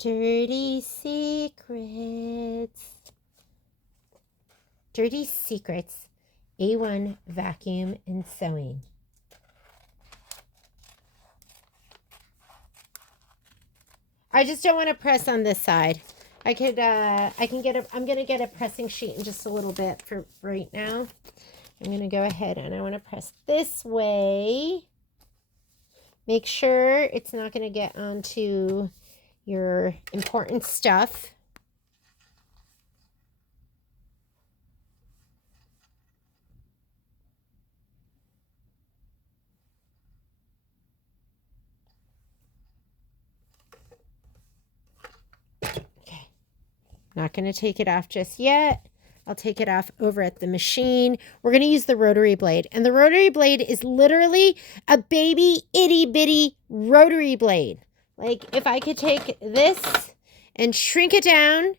Dirty secrets. Dirty secrets. A1 vacuum and sewing. I just don't want to press on this side. I'm going to get a pressing sheet in just a little bit for right now. I'm going to go ahead and I want to press this way. Make sure it's not going to get onto your important stuff. Okay, not going to take it off just yet. I'll take it off over at the machine. We're going to use the rotary blade, and the rotary blade is literally a baby itty bitty rotary blade. Like, if I could take this and shrink it down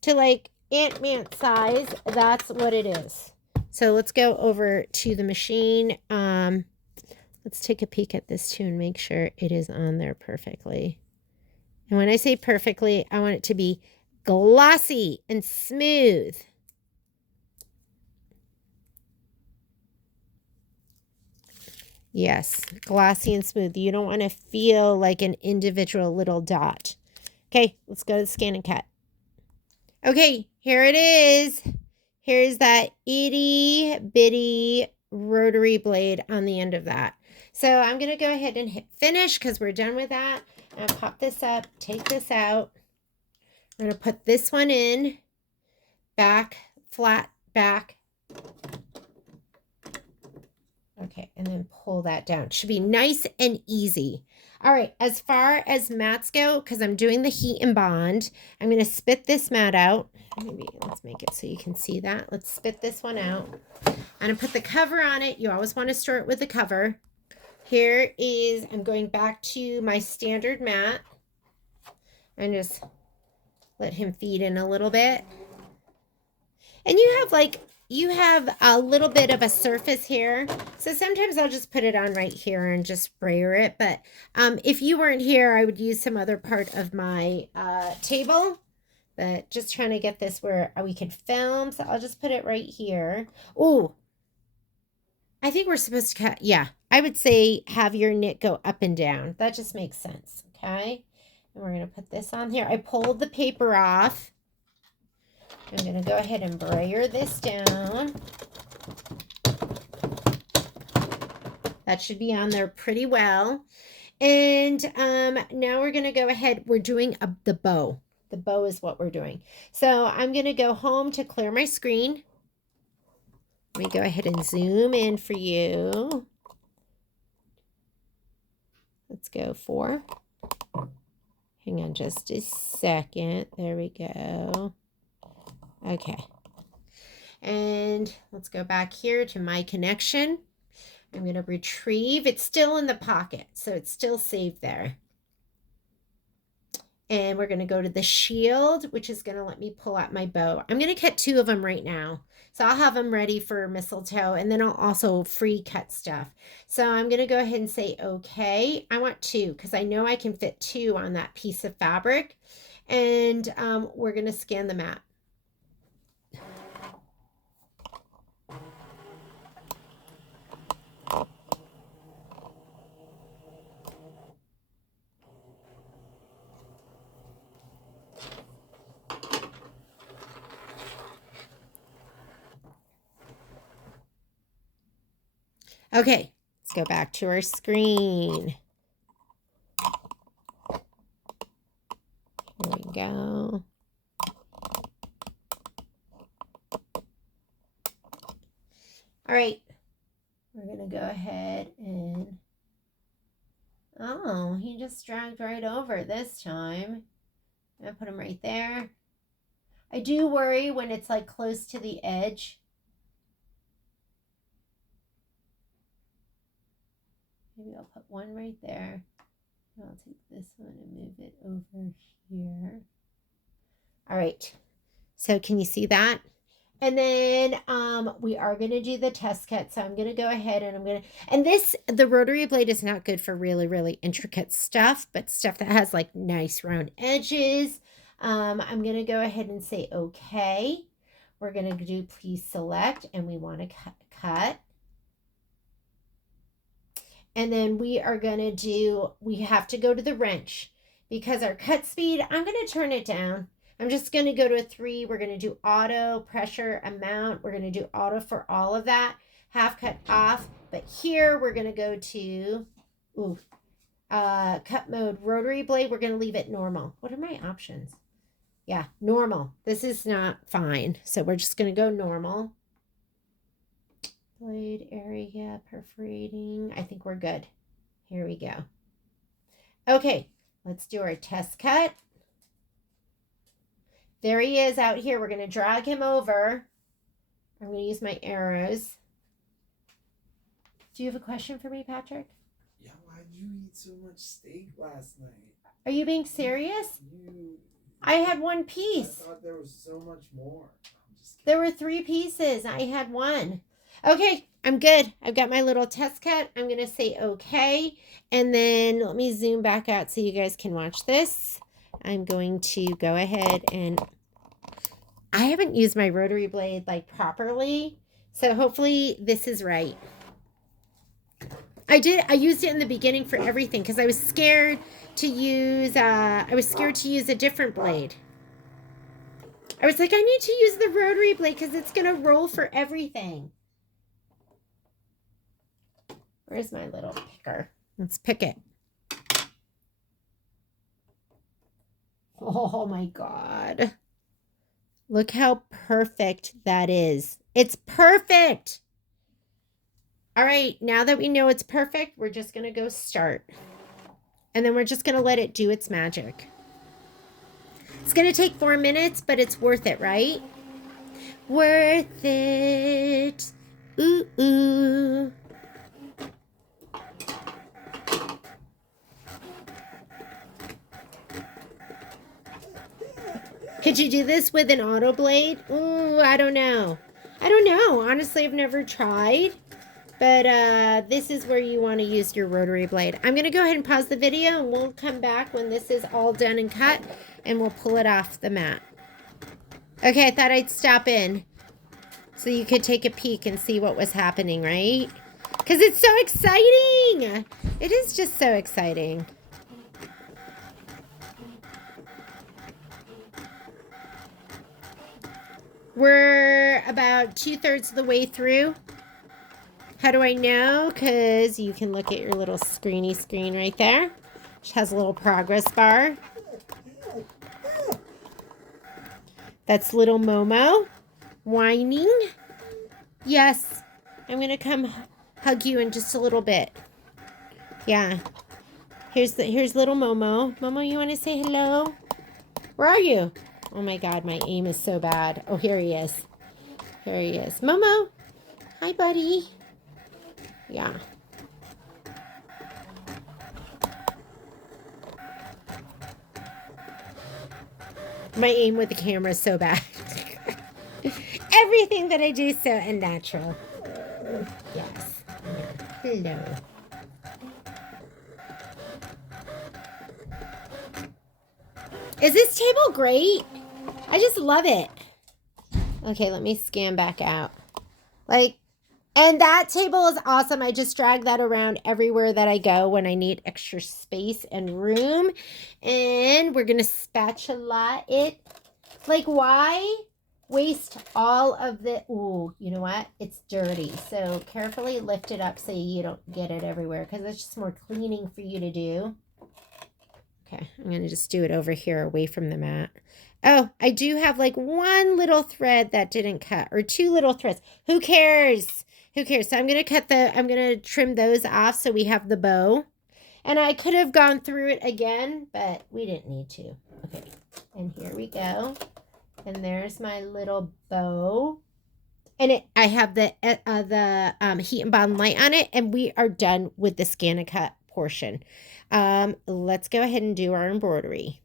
to like Ant-Man size, that's what it is. So let's go over to the machine. Let's take a peek at this too and make sure it is on there perfectly. And when I say perfectly, I want it to be glossy and smooth. Yes, glossy and smooth. You don't want to feel like an individual little dot. Okay, let's go to the scan and cut. Okay, here it is. Here's that itty bitty rotary blade on the end of that. So I'm going to go ahead and hit finish because we're done with that. I'm gonna pop this up, take this out. I'm going to put this one in, back, flat, back. Okay, and then pull that down. It should be nice and easy. All right, as far as mats go, because I'm doing the heat and bond, I'm going to spit this mat out. Maybe let's make it so you can see that. Let's spit this one out. I'm going to put the cover on it. You always want to store it with the cover. Here is, I'm going back to my standard mat and just let him feed in a little bit. And you have a little bit of a surface here. So sometimes I'll just put it on right here and just sprayer it. But if you weren't here, I would use some other part of my table. But just trying to get this where we could film. So I'll just put it right here. Oh, I think we're supposed to cut. Yeah, I would say have your knit go up and down. That just makes sense. Okay. And we're going to put this on here. I pulled the paper off. I'm going to go ahead and brayer this down. That should be on there pretty well. And now we're going to go ahead. We're doing the bow. The bow is what we're doing. So I'm going to go home to clear my screen. Let me go ahead and zoom in for you. Let's go 4. Hang on just a second. There we go. Okay. And let's go back here to my connection. I'm going to retrieve. It's still in the pocket, so it's still saved there. And we're going to go to the shield, which is going to let me pull out my bow. I'm going to cut 2 of them right now. So I'll have them ready for mistletoe, and then I'll also free cut stuff. So I'm going to go ahead and say, okay, I want 2 because I know I can fit 2 on that piece of fabric. And we're going to scan the mat. Okay, let's go back to our screen. Here we go. All right, we're going to go ahead and, oh, he just dragged right over this time. I'm going to put him right there. I do worry when it's like close to the edge. Maybe I'll put one right there. I'll take this one and move it over here. All right. So can you see that? And then we are going to do the test cut. So I'm going to go ahead and the rotary blade is not good for really, really intricate stuff, but stuff that has like nice round edges. I'm going to go ahead and say, okay. We're going to do please select, and we want to cut. And then we are going to do, we have to go to the wrench because our cut speed, I'm going to turn it down. I'm just going to go to a 3. We're going to do auto, pressure, amount. We're going to do auto for all of that. Half cut off. But here we're going to go to cut mode, rotary blade. We're going to leave it normal. What are my options? Yeah, normal. This is not fine. So we're just going to go normal. Blade area, perforating. I think we're good. Here we go. Okay, let's do our test cut. There he is out here. We're going to drag him over. I'm going to use my arrows. Do you have a question for me, Patrick? Yeah, why'd you eat so much steak last night? Are you being serious? I had 1 piece. I thought there was so much more. I'm just kidding. There were 3 pieces. I had 1. Okay, I'm good. I've got my little test cut. I'm going to say okay. And then let me zoom back out so you guys can watch this. I'm going to go ahead and I haven't used my rotary blade like properly. So hopefully this is right. I used it in the beginning for everything because I was scared to use a different blade. I was like, I need to use the rotary blade because it's going to roll for everything. Where's my little picker? Let's pick it. Oh my God. Look how perfect that is. It's perfect. All right, now that we know it's perfect, we're just going to go start. And then we're just going to let it do its magic. It's going to take 4 minutes, but it's worth it, right? Worth it. Ooh, ooh. Could you do this with an Autoblade? Ooh, I don't know. I don't know. Honestly, I've never tried. But this is where you want to use your rotary blade. I'm going to go ahead and pause the video, and we'll come back when this is all done and cut, and we'll pull it off the mat. Okay, I thought I'd stop in so you could take a peek and see what was happening, right? Because it's so exciting. It is just so exciting. We're about 2/3 of the way through. How do I know? Because you can look at your little screen right there, which has a little progress bar. That's little Momo whining. Yes, I'm going to come hug you in just a little bit. Yeah. Here's little Momo. Momo, you want to say hello? Where are you? Oh my God, my aim is so bad. Oh, here he is. Here he is. Momo. Hi, buddy. Yeah. My aim with the camera is so bad. Everything that I do is so unnatural. Yes. Hello. Is this table great? I just love it. Okay, let me scan back out. And that table is awesome. I just drag that around everywhere that I go when I need extra space and room. And we're going to spatula it. Why waste all of the... Ooh, you know what? It's dirty. So carefully lift it up so you don't get it everywhere, because it's just more cleaning for you to do. Okay, I'm going to just do it over here away from the mat. Oh, I do have one little thread that didn't cut, or 2 little threads. Who cares? Who cares? So I'm going to trim those off so we have the bow. And I could have gone through it again, but we didn't need to. Okay, and here we go. And there's my little bow. And I have the heat and bond light on it, and we are done with the scan and cut portion. Let's go ahead and do our embroidery.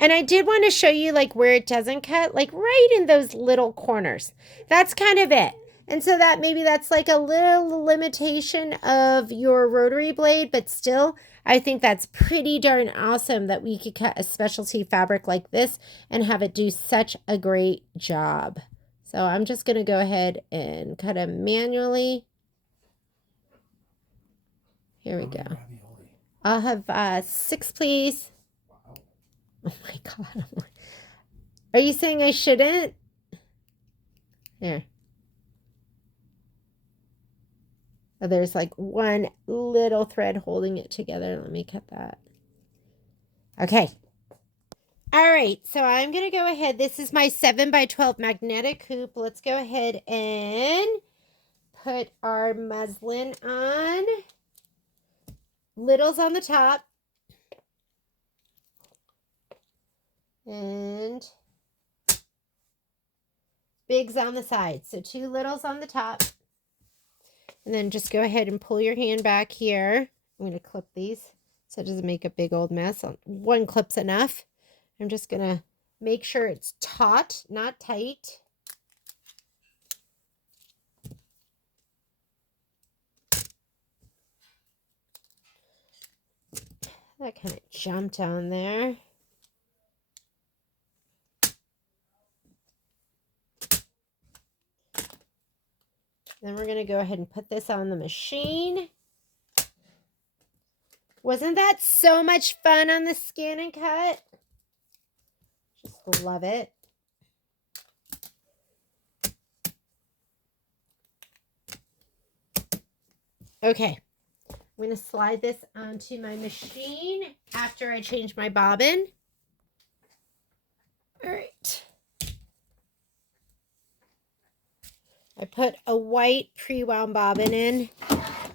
And I did want to show you where it doesn't cut, right in those little corners. That's kind of it. And so that's a little limitation of your rotary blade, but still, I think that's pretty darn awesome that we could cut a specialty fabric like this and have it do such a great job. So I'm just going to go ahead and cut them manually. Here we go. I'll have 6, please. Oh my God. Are you saying I shouldn't? Here. Oh, there's one little thread holding it together. Let me cut that. Okay. All right. So I'm going to go ahead. This is my 7x12 magnetic hoop. Let's go ahead and put our muslin on. Littles on the top. And bigs on the side. So 2 littles on the top. And then just go ahead and pull your hand back here. I'm going to clip these so it doesn't make a big old mess. 1 clip's enough. I'm just going to make sure it's taut, not tight. That kind of jumped on there. Then we're going to go ahead and put this on the machine. Wasn't that so much fun on the scan and cut? Just love it. Okay. I'm going to slide this onto my machine after I change my bobbin. All right. I put a white pre-wound bobbin in.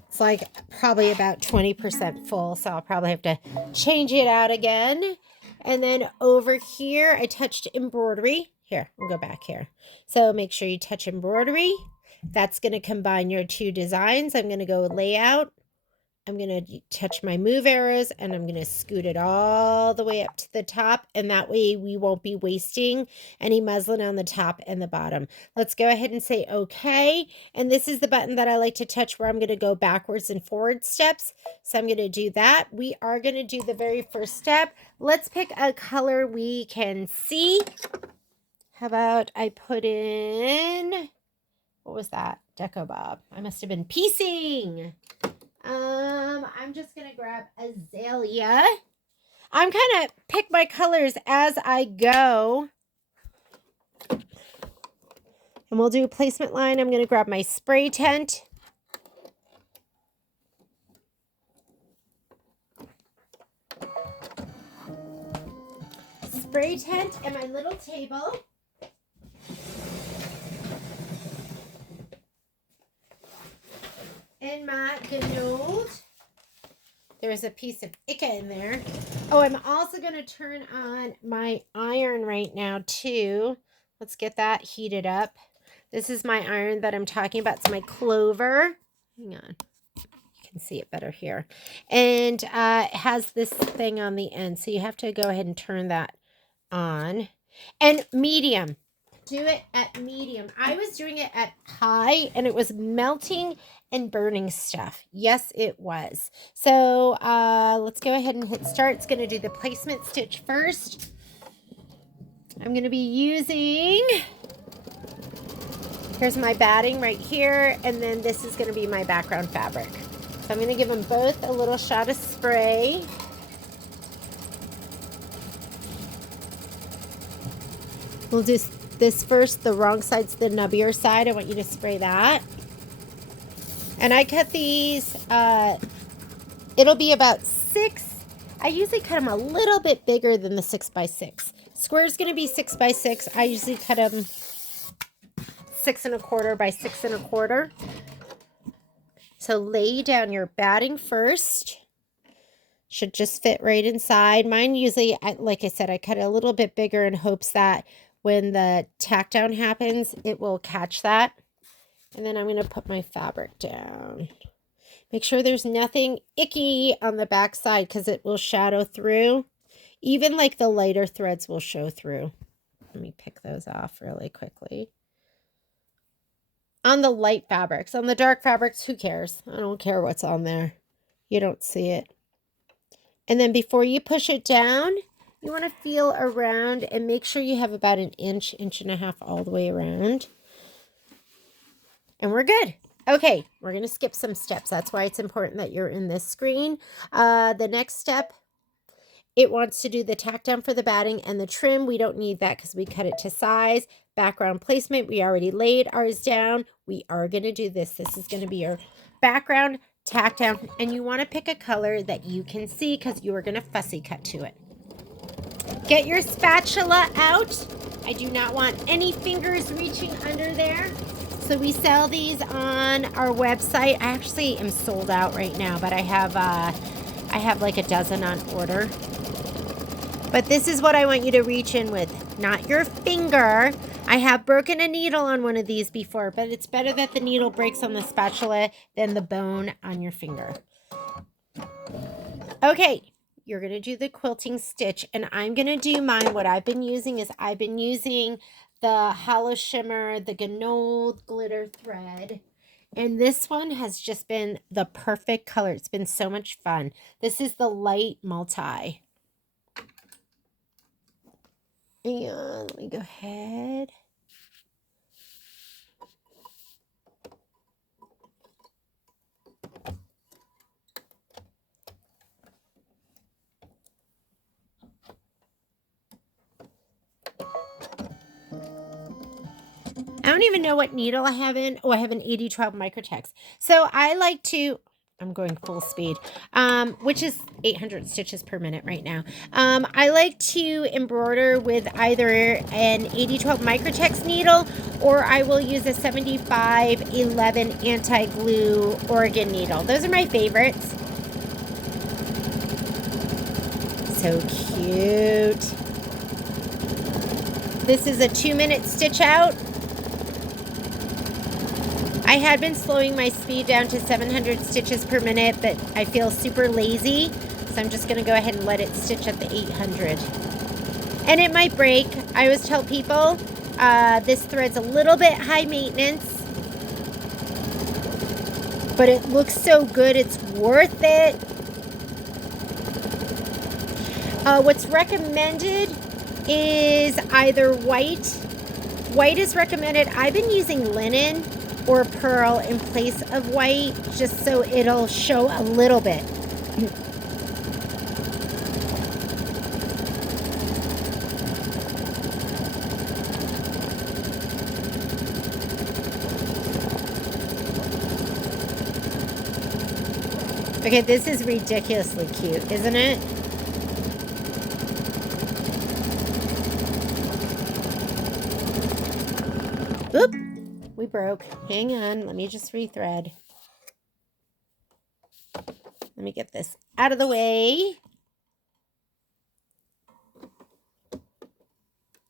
It's like probably about 20% full, so I'll probably have to change it out again. And then over here, I touched embroidery. Here, we'll go back here. So make sure you touch embroidery. That's going to combine your two designs. I'm going to go layout. I'm going to touch my move arrows and I'm going to scoot it all the way up to the top. And that way we won't be wasting any muslin on the top and the bottom. Let's go ahead and say okay. And this is the button that I like to touch where I'm going to go backwards and forward steps. So I'm going to do that. We are going to do the very first step. Let's pick a color we can see. How about I put in, what was that? Deco Bob. I must have been piecing. I'm just going to grab Azalea. I'm kind of pick my colors as I go. And we'll do a placement line. I'm going to grab my spray tent. Spray tent and my little table. And my Ganode. There's a piece of Ica in there. Oh, I'm also going to turn on my iron right now too. Let's get that heated up. This is my iron that I'm talking about. It's my Clover. Hang on. You can see it better here. And it has this thing on the end. So you have to go ahead and turn that on. And medium. Do it at medium. I was doing it at high and it was melting and burning stuff. Yes, it was. So let's go ahead and hit start. It's going to do the placement stitch first. I'm going to be using, here's my batting right here, and then this is going to be my background fabric. So I'm going to give them both a little shot of spray. We'll do this first. The wrong side's the nubbier side. I want you to spray that. And I cut these, it'll be about 6. I usually cut them a little bit bigger than the 6x6. Square's going to be 6x6. I usually cut them 6 1/4 by 6 1/4. So lay down your batting first. Should just fit right inside. Mine usually, like I said, I cut it a little bit bigger in hopes that when the tack down happens, it will catch that. And then I'm going to put my fabric down. Make sure there's nothing icky on the back side because it will shadow through. Even like the lighter threads will show through. Let me pick those off really quickly. On the light fabrics. On the dark fabrics, who cares? I don't care what's on there. You don't see it. And then before you push it down, you want to feel around and make sure you have about an inch, 1.5 inches all the way around. And we're good. Okay, we're going to skip some steps. That's why it's important that you're in this screen. The next step, it wants to do the tack down for the batting and the trim. We don't need that because we cut it to size. Background placement, we already laid ours down. We are going to do this. This is going to be your background tack down. And you want to pick a color that you can see because you are going to fussy cut to it. Get your spatula out. I do not want any fingers reaching under there. So we sell these on our website. I actually am sold out right now, but I have like a dozen on order. But this is what I want you to reach in with, not your finger. I have broken a needle on one of these before, but it's better that the needle breaks on the spatula than the bone on your finger. Okay, you're going to do the quilting stitch, and I'm going to do mine. What I've been using is I've been using the Hollow Shimmer, the Ganode glitter thread. And this one has just been the perfect color. It's been so much fun. This is the light multi. And let me go ahead. I don't even know what needle I have in. Oh, I have an 8012 Microtex. So I like to, I'm going full speed, which is 800 stitches per minute right now. I like to embroider with either an 8012 Microtex needle, or I will use a 7511 anti-glue Oregon needle. Those are my favorites. So cute. This is a 2-minute stitch out. I had been slowing my speed down to 700 stitches per minute, but I feel super lazy, so I'm just going to go ahead and let it stitch at the 800. And it might break. I always tell people this thread's a little bit high maintenance, but it looks so good, it's worth it. What's recommended is either white. White is recommended. I've been using linen or pearl in place of white, just so it'll show a little bit. Okay, this is ridiculously cute, isn't it? Oop, we broke. Hang on, let me just rethread. Let me get this out of the way.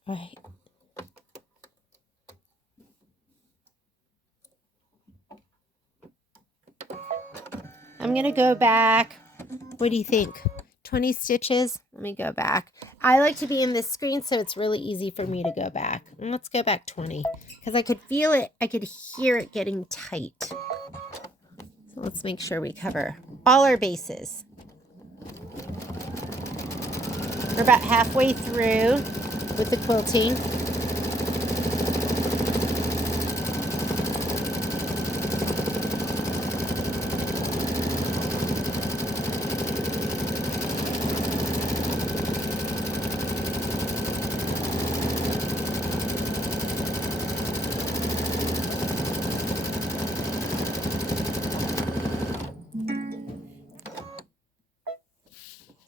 All right. I'm going to go back. What do you think? 20 stitches? Let me go back. I like to be in this screen, so it's really easy for me to go back. And let's go back 20, because I could feel it. I could hear it getting tight. So let's make sure we cover all our bases. We're about halfway through with the quilting.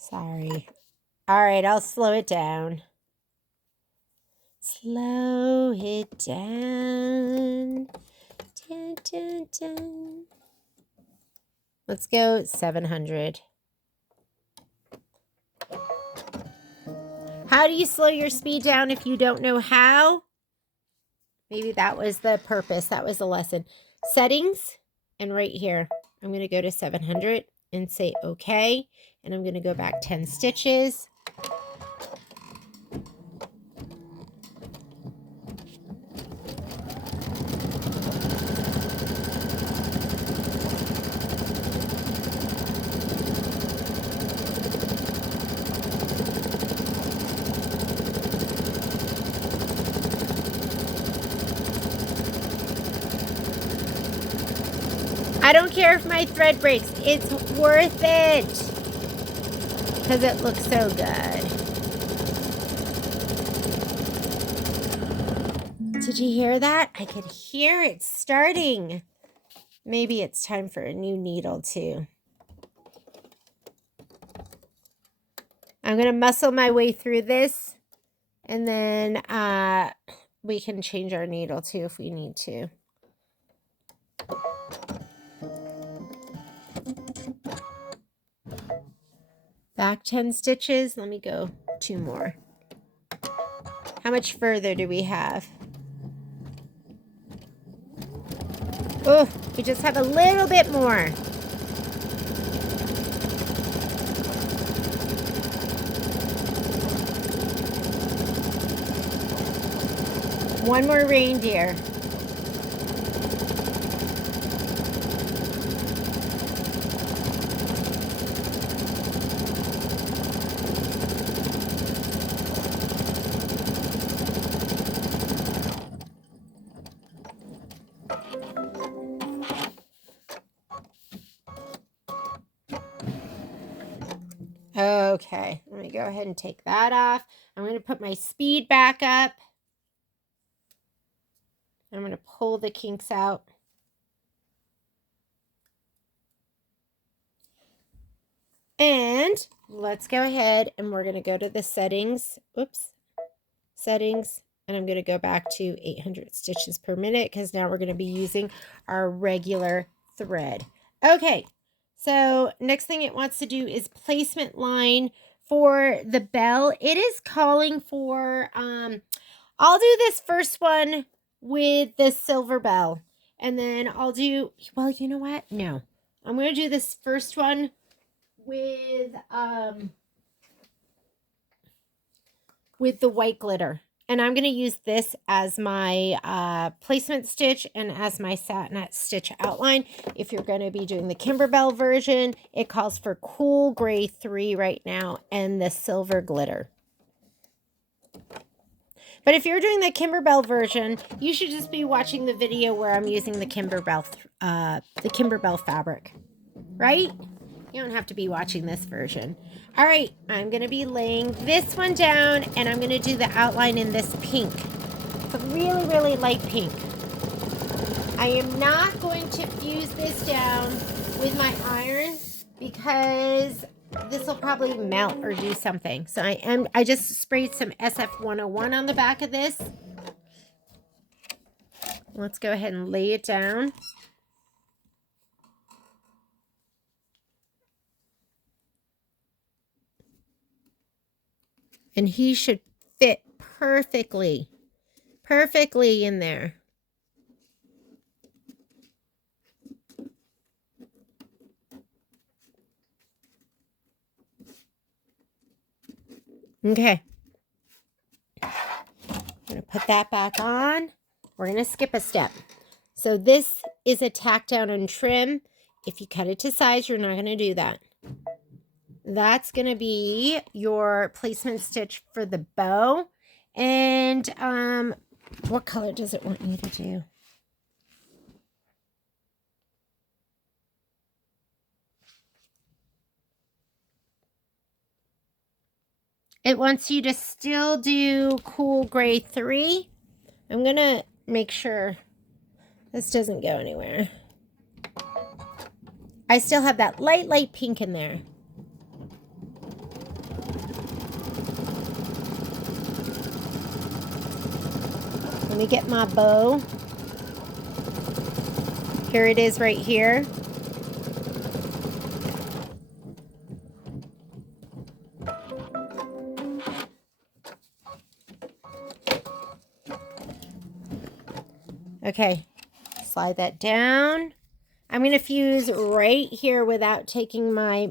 Sorry. All right, I'll slow it down. Slow it down. Dun, dun, dun. Let's go 700. How do you slow your speed down if you don't know how? Maybe that was the purpose. That was the lesson. Settings, and right here, I'm going to go to 700 and say okay. And I'm going to go back 10 stitches. I don't care if my thread breaks. It's worth it because it looks so good. Did you hear that? I could hear it starting. Maybe it's time for a new needle too. I'm going to muscle my way through this, and then we can change our needle too if we need to. Back 10 stitches. Let me go 2 more. How much further do we have? Oh, we just have a little bit more. One more reindeer. Okay, let me go ahead and take that off. I'm going to put my speed back up. I'm going to pull the kinks out. And let's go ahead and we're going to go to the settings. Oops. Settings. And I'm going to go back to 800 stitches per minute because now we're going to be using our regular thread. Okay. So next thing it wants to do is placement line for the bell. It is calling for, I'll do this first one with the silver bell. And then I'll do, well, you know what? No. I'm going to do this first one with the white glitter. And I'm going to use this as my placement stitch and as my satinette stitch outline. If you're going to be doing the Kimberbell version, it calls for cool gray 3 right now and the silver glitter. But if you're doing the Kimberbell version, you should just be watching the video where I'm using the Kimberbell fabric, right? You don't have to be watching this version. All right, I'm going to be laying this one down, and I'm going to do the outline in this pink. It's a really, really light pink. I am not going to fuse this down with my iron because this will probably melt or do something. So I just sprayed some SF101 on the back of this. Let's go ahead and lay it down. And he should fit perfectly in there. Okay. I'm going to put that back on. We're going to skip a step. So this is a tack down and trim. If you cut it to size, you're not going to do that. That's going to be your placement stitch for the bow. And what color does it want you to do? It wants you to still do cool gray 3. I'm going to make sure this doesn't go anywhere. I still have that light pink in there. Let me get my bow. Here it is right here. Okay, slide that down. I'm going to fuse right here without taking my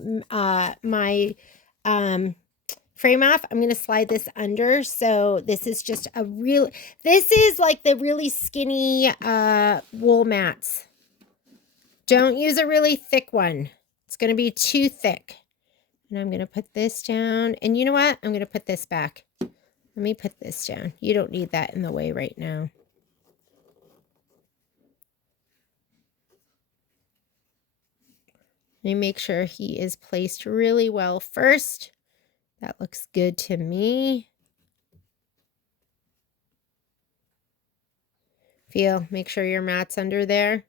frame off. I'm going to slide this under. So this is just this is like the really skinny wool mats. Don't use a really thick one. It's going to be too thick. And I'm going to put this down. And you know what? I'm going to put this back. Let me put this down. You don't need that in the way right now. Let me make sure he is placed really well first. That looks good to me. Make sure your mat's under there.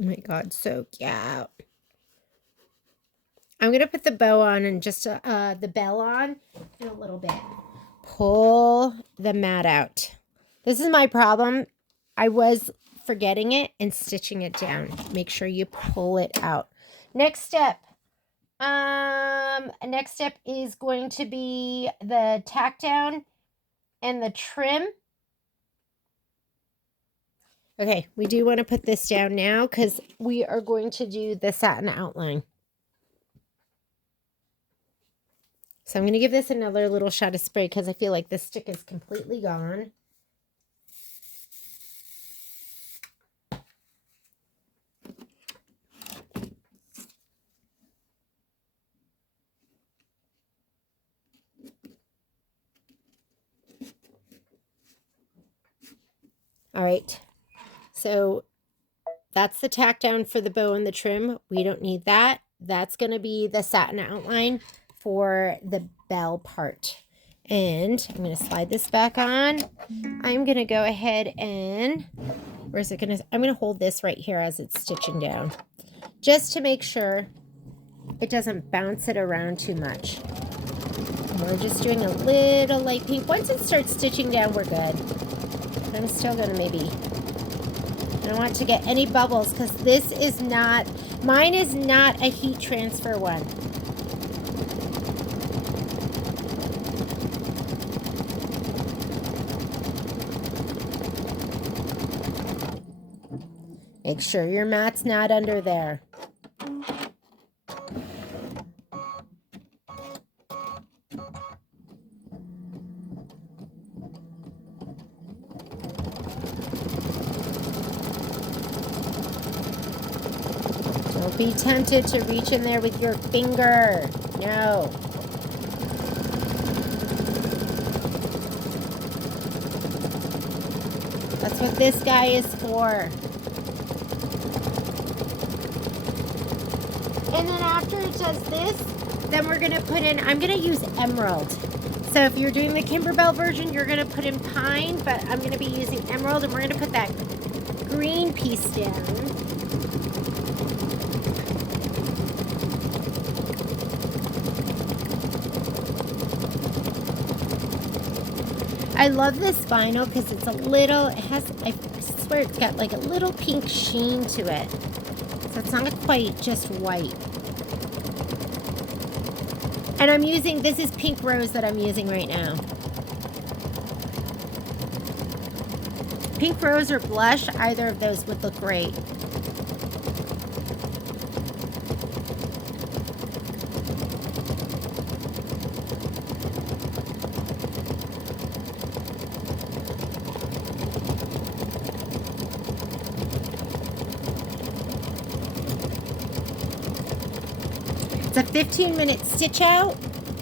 Oh my God, so cute. I'm going to put the bow on and just the bell on in a little bit. Pull the mat out. This is my problem. I was forgetting it and stitching it down. Make sure you pull it out. Next step. Next step is going to be the tack down and the trim. Okay, we do want to put this down now because we are going to do the satin outline. So I'm going to give this another little shot of spray because I feel like this stick is completely gone. All right. So that's the tack down for the bow and the trim. We don't need that. That's going to be the satin outline for the bell part. And I'm going to slide this back on. I'm going to go ahead and, where's it going to, I'm going to hold this right here as it's stitching down, just to make sure it doesn't bounce it around too much. And we're just doing a little light pink. Once it starts stitching down, we're good. But I'm still going to maybe, I don't want to get any bubbles because this is not, mine is not a heat transfer one. Make sure your mat's not under there. Don't be tempted to reach in there with your finger. No. That's what this guy is for. And then after it does this, then we're going to put in, I'm going to use emerald. So if you're doing the Kimberbell version, you're going to put in pine, but I'm going to be using emerald, and we're going to put that green piece down. I love this vinyl because it's a little, it has, I swear it's got like a little pink sheen to it. So it's not quite just white. And I'm using, this is pink rose that I'm using right now. Pink rose or blush, either of those would look great. It's a 15-minute stitch out.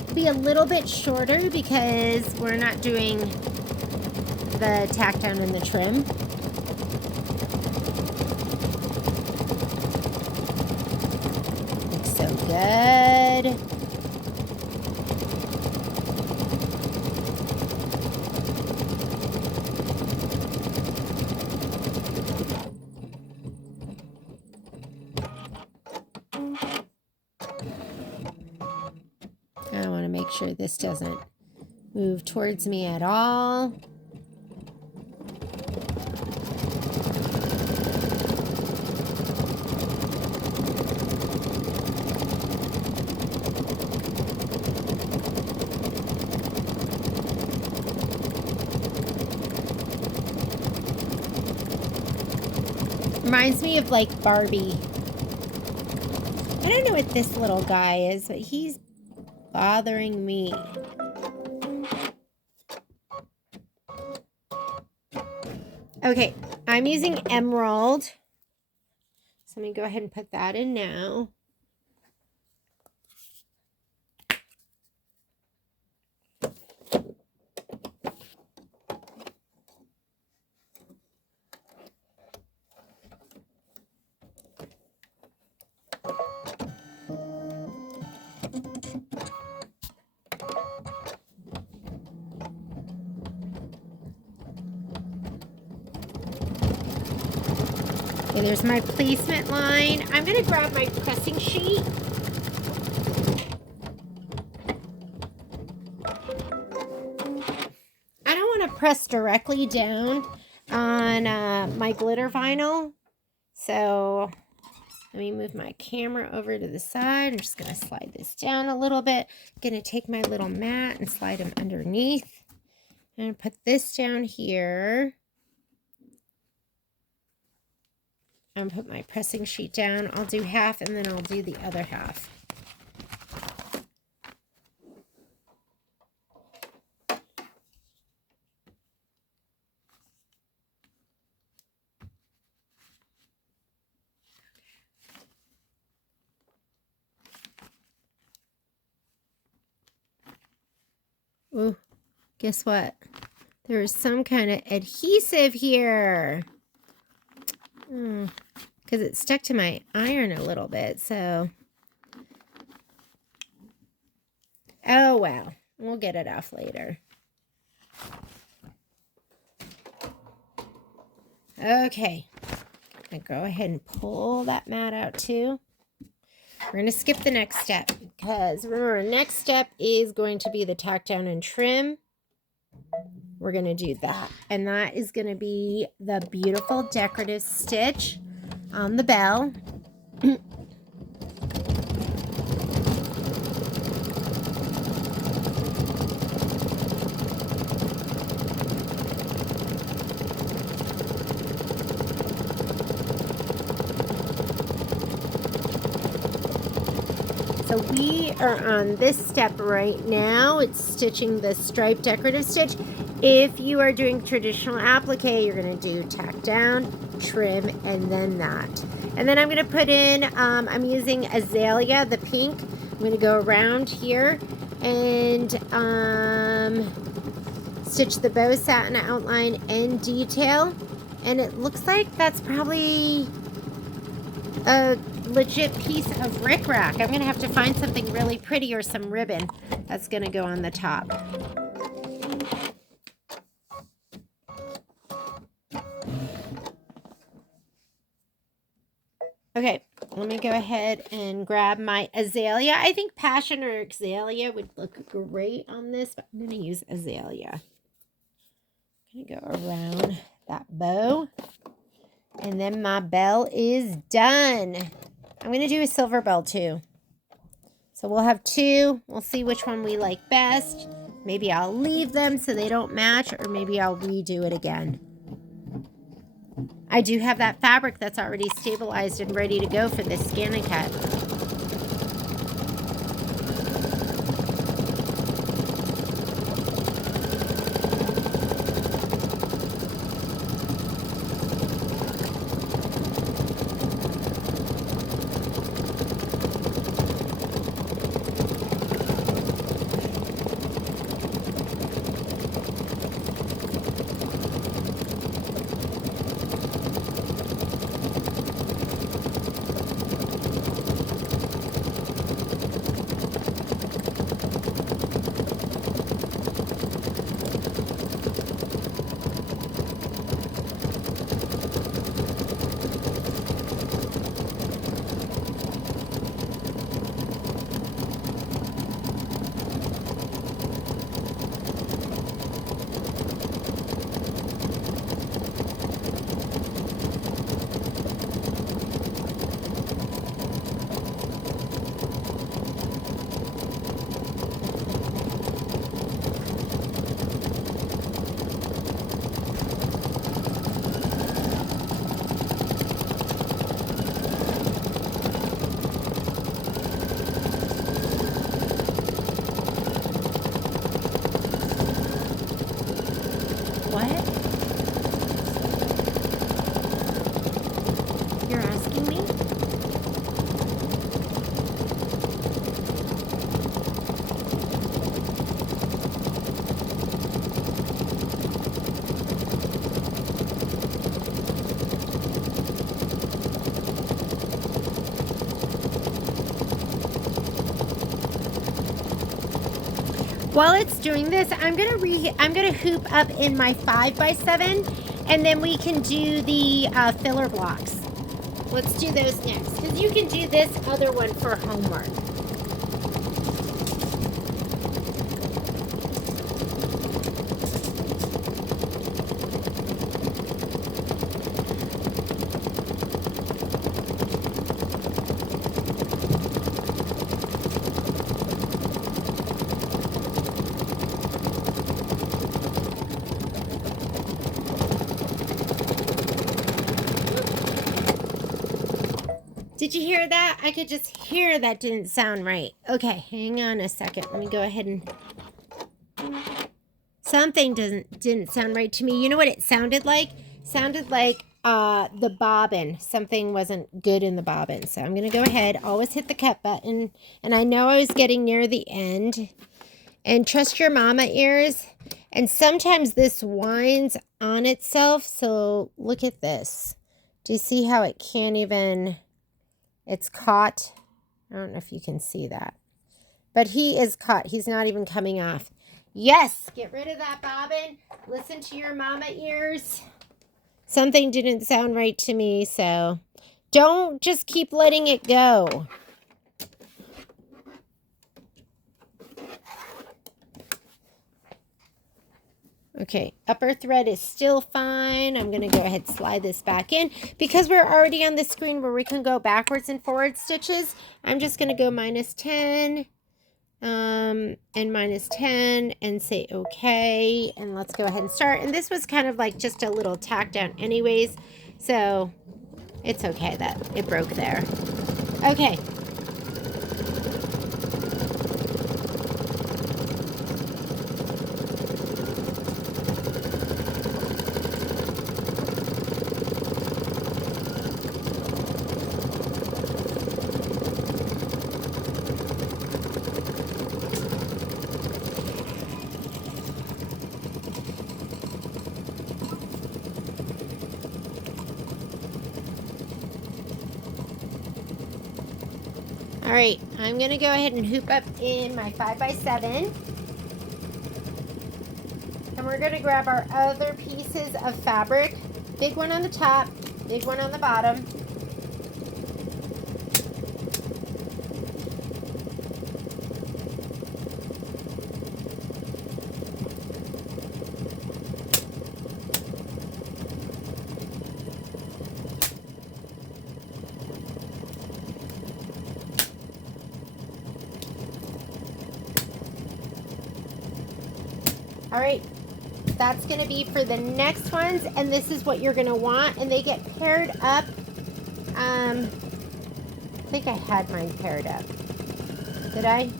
It'll be a little bit shorter because we're not doing the tack down and the trim. Looks so good. I want to make sure this doesn't move towards me at all. Reminds me of like Barbie. I don't know what this little guy is, but he's bothering me. Okay, I'm using emerald. So let me go ahead and put that in now. Okay, there's my placement line. I'm going to grab my pressing sheet. I don't want to press directly down on my glitter vinyl. So let me move my camera over to the side. I'm just going to slide this down a little bit. I'm going to take my little mat and slide them underneath. And put this down here. I'm going to put my pressing sheet down. I'll do half and then I'll do the other half. Ooh, guess what? there's some kind of adhesive here. Because it stuck to my iron a little bit, so. Oh, well. We'll get it off later. Okay. I'm going to go ahead and pull that mat out too. We're going to skip the next step because remember, next step is going to be the tack down and trim. We're going to do that. And that is going to be the beautiful decorative stitch on the bell. So we are on this step right now. It's stitching the striped decorative stitch. If you are doing traditional applique, you're going to do tack down, trim, and then that. And then I'm going to put in, I'm using Azalea, the pink. I'm going to go around here and stitch the bow satin outline and detail. And it looks like that's probably a legit piece of rickrack. I'm going to have to find something really pretty or some ribbon that's going to go on the top. Okay, let me go ahead and grab my Azalea. I think Passion or Azalea would look great on this, but I'm going to use Azalea. I'm going to go around that bow. And then my bell is done. I'm going to do a silver bell too. So we'll have two. We'll see which one we like best. Maybe I'll leave them so they don't match, or maybe I'll redo it again. I do have that fabric that's already stabilized and ready to go for this scan and cut. While it's doing this, I'm gonna hoop up in my 5x7, and then we can do the filler blocks. Let's do those next, because you can do this other one for homework. Did you hear that? I could just hear that didn't sound right. Okay, hang on a second. Let me go ahead and... Something didn't sound right to me. You know what it sounded like? It sounded like the bobbin. Something wasn't good in the bobbin. So I'm going to go ahead, always hit the cut button. And I know I was getting near the end. And trust your mama ears. And sometimes this winds on itself. So look at this. Do you see how it can't even, it's caught? I don't know if you can see that. But he is caught. He's not even coming off. Yes, get rid of that bobbin. Listen to your mama ears. Something didn't sound right to me, so don't just keep letting it go. Okay, upper thread is still fine. I'm going to go ahead and slide this back in. Because we're already on the screen where we can go backwards and forward stitches, I'm just going to go -10 and -10 and say okay. And let's go ahead and start. And this was kind of like just a little tack down anyways. So it's okay that it broke there. Okay. All right, I'm going to go ahead and hoop up in my 5x7. And we're going to grab our other pieces of fabric. Big one on the top, big one on the bottom. All right, that's going to be for the next ones, and this is what you're going to want, and they get paired up. I think I had mine paired up. Did I?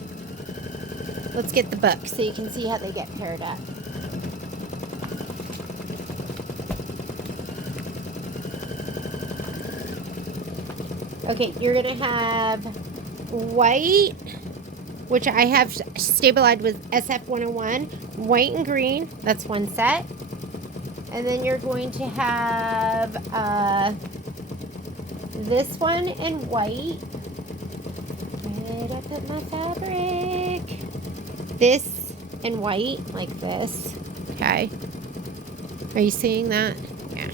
Let's get the book so you can see how they get paired up. Okay, you're going to have white, which I have stabilized with SF101, white and green, that's one set. And then you're going to have this one in white. Where did I put my fabric? This in white, like this, okay. Are you seeing that? Yeah.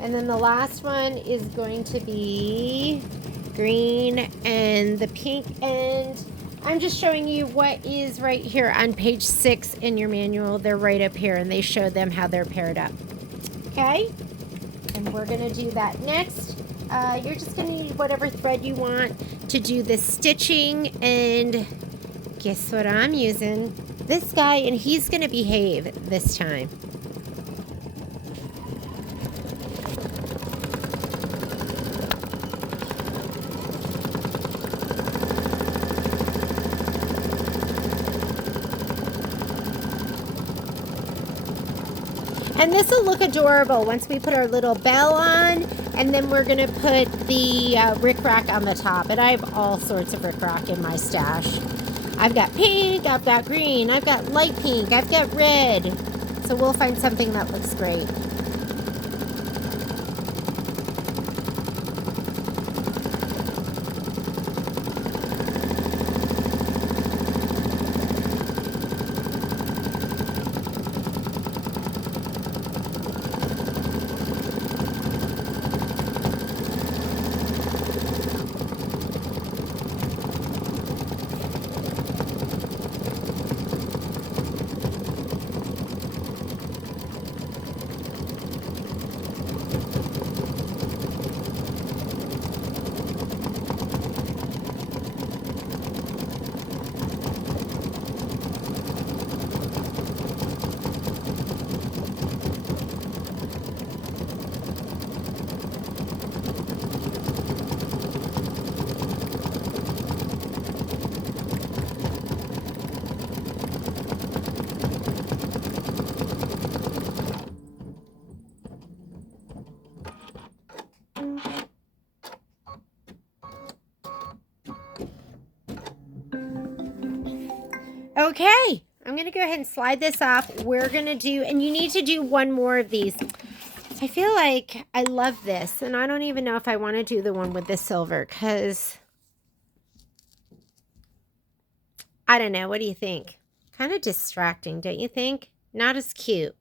And then the last one is going to be green and the pink, and I'm just showing you what is right here on page 6 in your manual. They're right up here, and they show them how they're paired up. Okay, and we're going to do that next. You're just going to need whatever thread you want to do the stitching, and guess what I'm using? This guy, and he's going to behave this time. And this will look adorable once we put our little bell on, and then we're gonna put the rickrack on the top. And I have all sorts of rickrack in my stash. I've got pink, I've got green, I've got light pink, I've got red. So we'll find something that looks great. Okay, I'm going to go ahead and slide this off. We're going to do, and you need to do one more of these. I feel like I love this, and I don't even know if I want to do the one with the silver, because I don't know. What do you think? Kind of distracting, don't you think? Not as cute.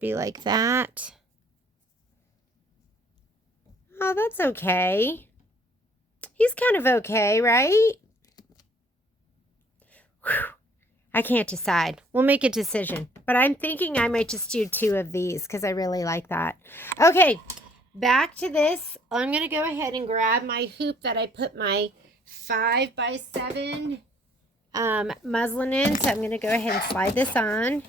Be like that. Oh, that's okay. He's kind of okay, right? Whew. I can't decide. We'll make a decision. But I'm thinking I might just do 2 of these because I really like that. Okay, back to this. I'm going to go ahead and grab my hoop that I put my 5x7 muslin in. So I'm going to go ahead and slide this on.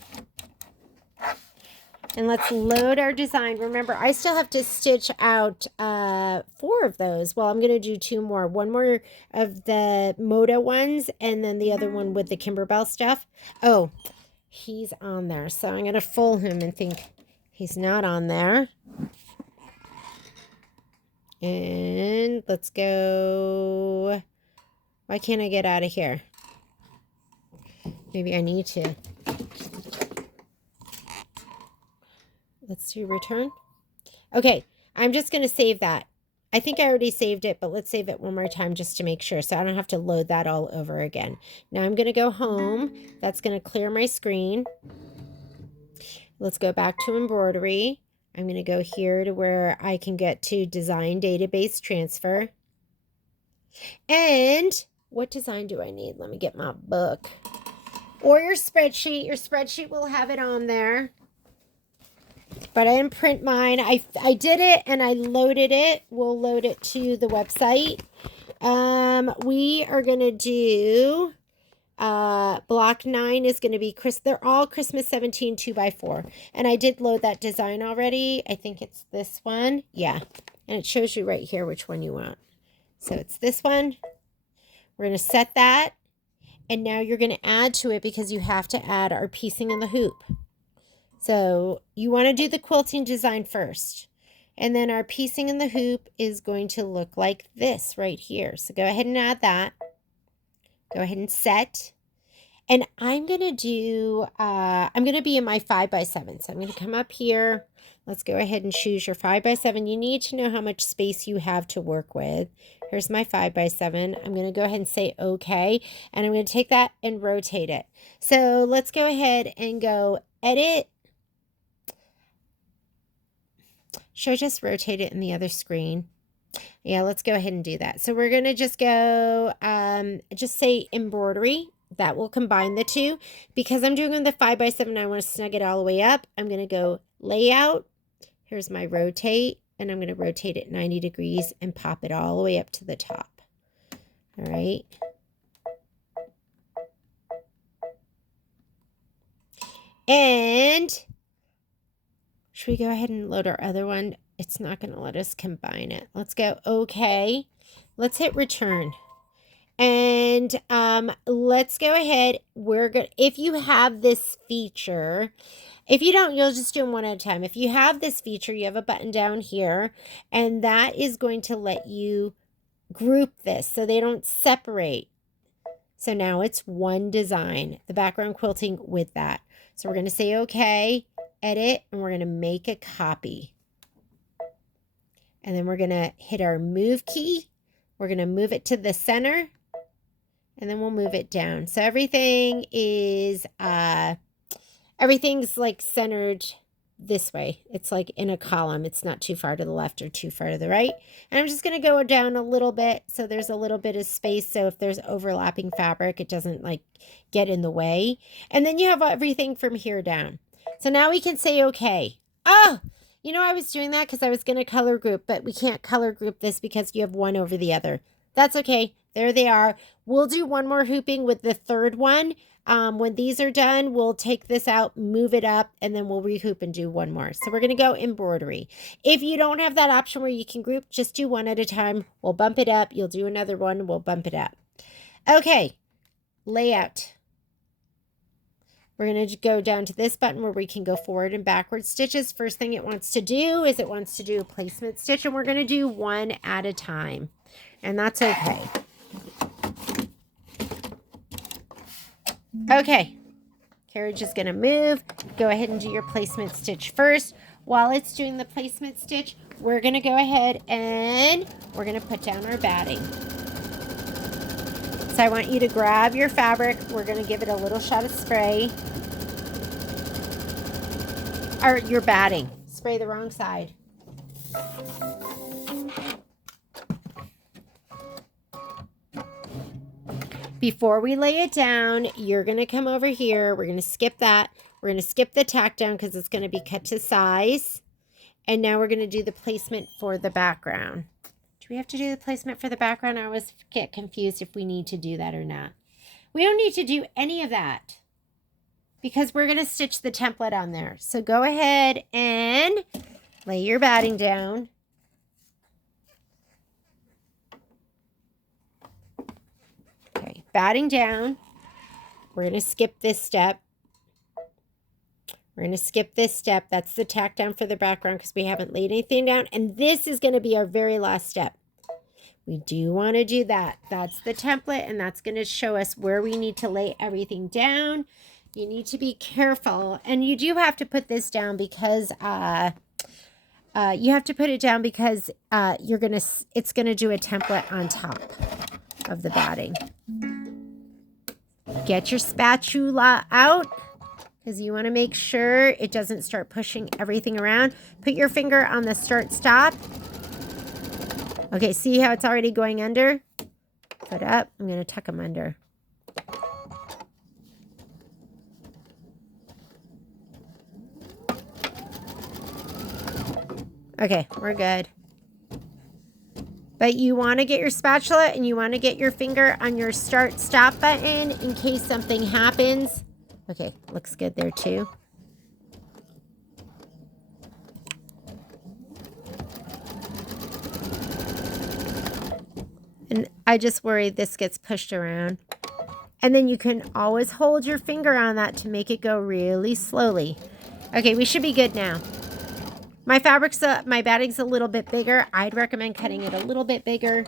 And let's load our design. Remember, I still have to stitch out 4 of those. Well, I'm going to do 2 more. One more of the Moda ones, and then the other one with the Kimberbell stuff. Oh, he's on there. So I'm going to fool him and think he's not on there. And let's go. Why can't I get out of here? Maybe I need to. Let's do return. Okay, I'm just going to save that. I think I already saved it, but let's save it one more time just to make sure so I don't have to load that all over again. Now I'm going to go home. That's going to clear my screen. Let's go back to embroidery. I'm going to go here to where I can get to design database transfer. And what design do I need? Let me get my book. Or your spreadsheet. Your spreadsheet will have it on there. But I didn't print mine. I did it and I loaded it. We'll load it to the website. We are going to do block 9 is going to be they're all Christmas 17 2x4. And I did load that design already. I think it's this one. Yeah. And it shows you right here which one you want. So it's this one. We're going to set that. And now you're going to add to it because you have to add our piecing in the hoop. So you want to do the quilting design first. And then our piecing in the hoop is going to look like this right here. So go ahead and add that. Go ahead and set. And I'm going to do, I'm going to be in my 5x7. So I'm going to come up here. Let's go ahead and choose your 5x7. You need to know how much space you have to work with. Here's my 5x7. I'm going to go ahead and say okay. And I'm going to take that and rotate it. So let's go ahead and go edit. Should I just rotate it in the other screen? Yeah, let's go ahead and do that. So we're going to just go, just say embroidery. That will combine the two. Because I'm doing the 5x7, I want to snug it all the way up. I'm going to go layout. Here's my rotate. And I'm going to rotate it 90 degrees and pop it all the way up to the top. All right. And should we go ahead and load our other one? It's not going to let us combine it. Let's go okay. Let's hit return. And let's go ahead. We're good. If you have this feature, if you don't, you'll just do them one at a time. If you have this feature, you have a button down here, and that is going to let you group this so they don't separate. So now it's one design, the background quilting with that. So we're going to say okay, edit, and we're going to make a copy. And then we're going to hit our move key. We're going to move it to the center. And then we'll move it down. So everything is, everything's like centered this way. It's like in a column. It's not too far to the left or too far to the right. And I'm just going to go down a little bit. So there's a little bit of space. So if there's overlapping fabric, it doesn't like get in the way. And then you have everything from here down. So now we can say, okay. Oh, you know, I was doing that because I was going to color group, but we can't color group this because you have one over the other. That's okay. There they are. We'll do one more hooping with the third one. When these are done, we'll take this out, move it up, and then we'll rehoop and do one more. So we're going to go embroidery. If you don't have that option where you can group, just do one at a time. We'll bump it up. You'll do another one. We'll bump it up. Okay. Layout. We're going to go down to this button where we can go forward and backward stitches. First thing it wants to do is it wants to do a placement stitch, and we're going to do one at a time. And that's okay. Okay. Carriage is going to move. Go ahead and do your placement stitch first. While it's doing the placement stitch, we're going to go ahead and we're going to put down our batting. So I want you to grab your fabric. We're going to give it a little shot of spray. Or your batting. Spray the wrong side. Before we lay it down, you're going to come over here. We're going to skip that. We're going to skip the tack down because it's going to be cut to size. And now we're going to do the placement for the background. Do we have to do the placement for the background? I always get confused if we need to do that or not. We don't need to do any of that because we're going to stitch the template on there. So go ahead and lay your batting down. Okay, batting down. We're going to skip this step. We're going to skip this step. That's the tack down for the background because we haven't laid anything down. And this is going to be our very last step. We do want to do that. That's the template, and that's going to show us where we need to lay everything down. You need to be careful. And you do have to put this down because you have to put it down because it's going to do a template on top of the batting. Get your spatula out because you want to make sure it doesn't start pushing everything around. Put your finger on the start stop. Okay, see how it's already going under? Put up. I'm going to tuck them under. Okay, we're good. But you want to get your spatula and you want to get your finger on your start stop button in case something happens. Okay, looks good there too. And I just worry this gets pushed around. And then you can always hold your finger on that to make it go really slowly. Okay, we should be good now. My batting's a little bit bigger. I'd recommend cutting it a little bit bigger.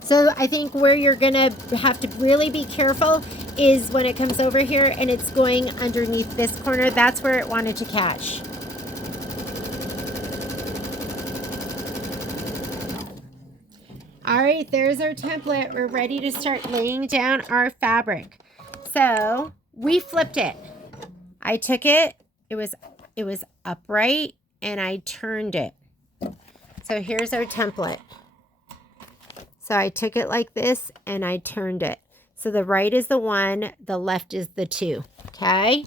So I think where you're going to have to really be careful is when it comes over here and it's going underneath this corner. That's where it wanted to catch. All right, there's our template. We're ready to start laying down our fabric. So we flipped it. I took it. It was upright and I turned it. So here's our template. So I took it like this and I turned it. So the right is the 1, the left is the 2, okay?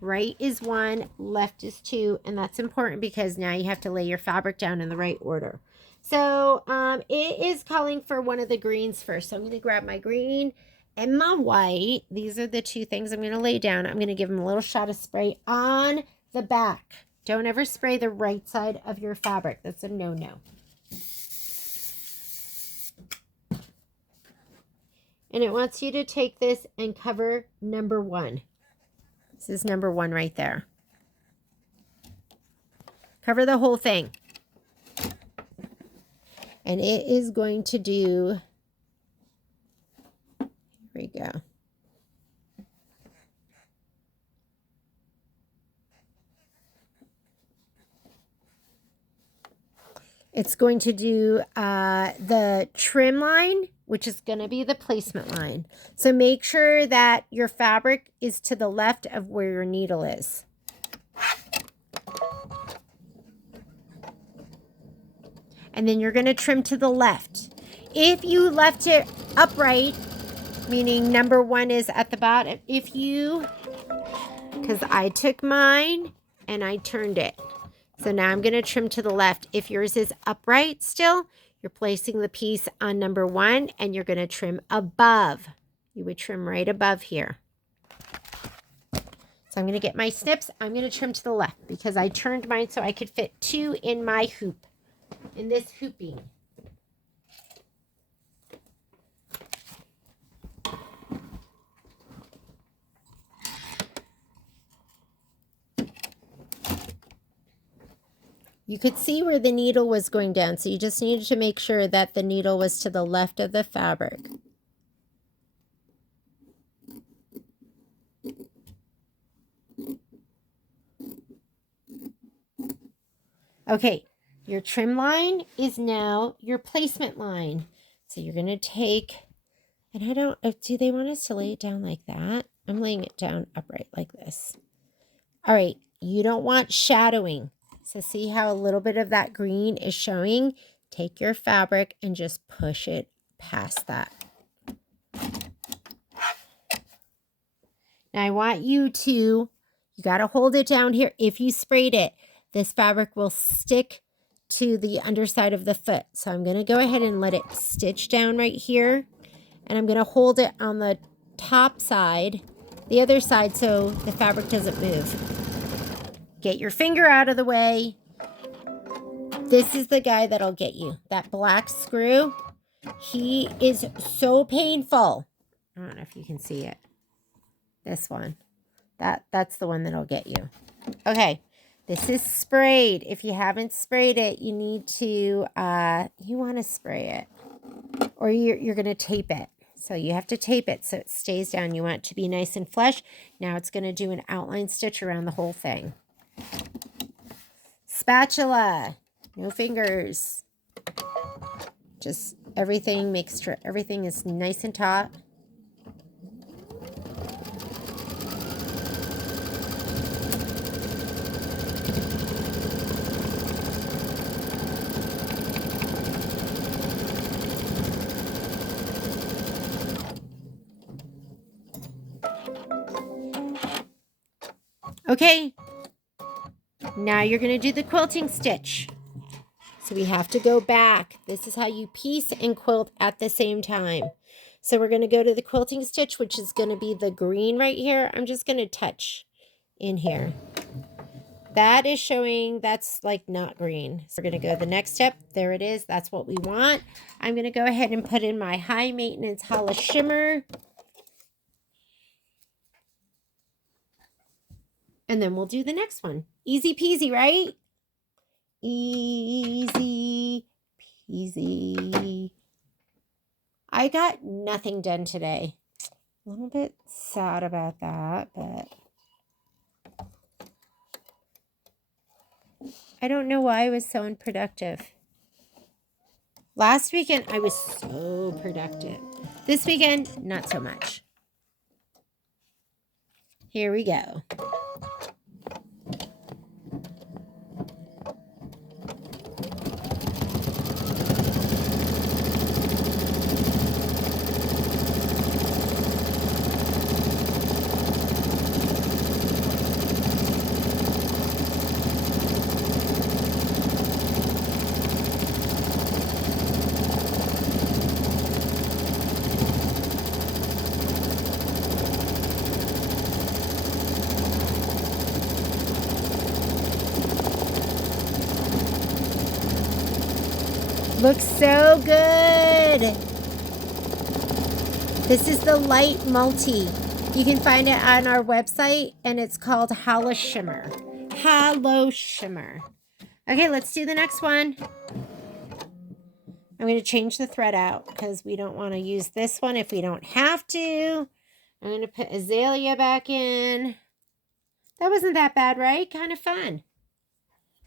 Right is 1, left is 2, and that's important because now you have to lay your fabric down in the right order. So it is calling for one of the greens first. So I'm going to grab my green and my white. These are the 2 things I'm going to lay down. I'm going to give them a little shot of spray on the back. Don't ever spray the right side of your fabric. That's a no-no. And it wants you to take this and cover number 1. This is number 1 right there. Cover the whole thing. And it is going to do, here we go. It's going to do the trim line, which is going to be the placement line. So make sure that your fabric is to the left of where your needle is. And then you're going to trim to the left. If you left it upright, meaning number 1 is at the bottom, because I took mine and I turned it. So now I'm going to trim to the left. If yours is upright still, you're placing the piece on number 1 and you're going to trim above. You would trim right above here. So I'm going to get my snips. I'm going to trim to the left because I turned mine so I could fit 2 in my hoop, in this hooping. You could see where the needle was going down, so you just needed to make sure that the needle was to the left of the fabric. Okay, your trim line is now your placement line. So you're going to take, and I don't, do they want us to lay it down like that? I'm laying it down upright like this. All right, you don't want shadowing. So see how a little bit of that green is showing? Take your fabric and just push it past that. Now I want you got to hold it down here. If you sprayed it, this fabric will stick to the underside of the foot. So I'm going to go ahead and let it stitch down right here. And I'm going to hold it on the top side, the other side, so the fabric doesn't move. Get your finger out of the way. This is the guy that'll get you. That black screw, he is so painful. I don't know if you can see it. This one. That's the one that'll get you. Okay. This is sprayed. If you haven't sprayed it, you need to, you want to spray it. Or you're going to tape it. So you have to tape it so it stays down. You want it to be nice and flush. Now it's going to do an outline stitch around the whole thing. Spatula. No fingers. Just everything, make sure everything is nice and taut. Okay, now you're going to do the quilting stitch. So we have to go back. This is how you piece and quilt at the same time. So we're going to go to the quilting stitch, which is going to be the green right here. I'm just going to touch in here. That is showing that's like not green. So we're going to go the next step. There it is. That's what we want. I'm going to go ahead and put in my high maintenance Hala shimmer. And then we'll do the next one. Easy peasy, right? Easy peasy. I got nothing done today. A little bit sad about that, but I don't know why I was so unproductive. Last weekend, I was so productive. This weekend, not so much. Here we go. Looks so good. This is the Light Multi. You can find it on our website, and it's called Hala Shimmer. Hala Shimmer. Okay, let's do the next one. I'm going to change the thread out because we don't want to use this one if we don't have to. I'm going to put Azalea back in. That wasn't that bad, right? Kind of fun.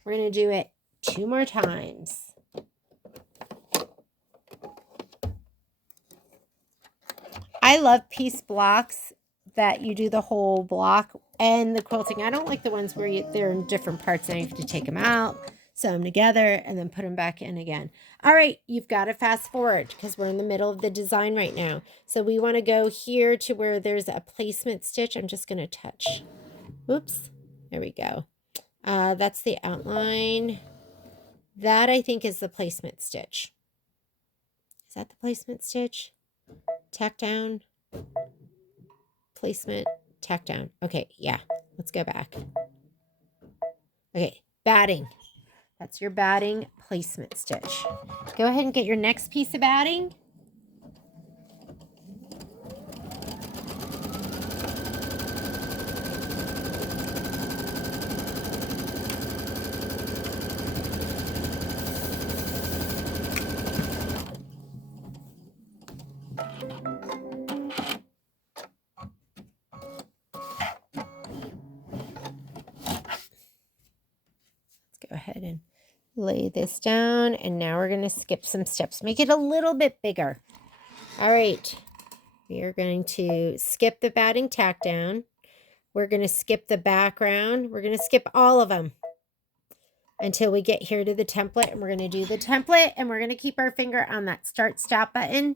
We're going to do it 2 more times. I love piece blocks that you do the whole block and the quilting. I don't like the ones where they're in different parts and you have to take them out, sew them together, and then put them back in again. All right, you've got to fast forward because we're in the middle of the design right now. So we want to go here to where there's a placement stitch. I'm just going to touch. Oops, there we go. That's the outline. That I think is the placement stitch. Is that the placement stitch? Tack down, placement, tack down. Okay, yeah, let's go back. Okay, batting. That's your batting placement stitch. Go ahead and get your next piece of batting. Go ahead and lay this down, and now we're going to skip some steps. Make it a little bit bigger. All right. We are going to skip the batting tack down. We're going to skip the background. We're going to skip all of them until we get here to the template, and we're going to do the template, and we're going to keep our finger on that start stop button.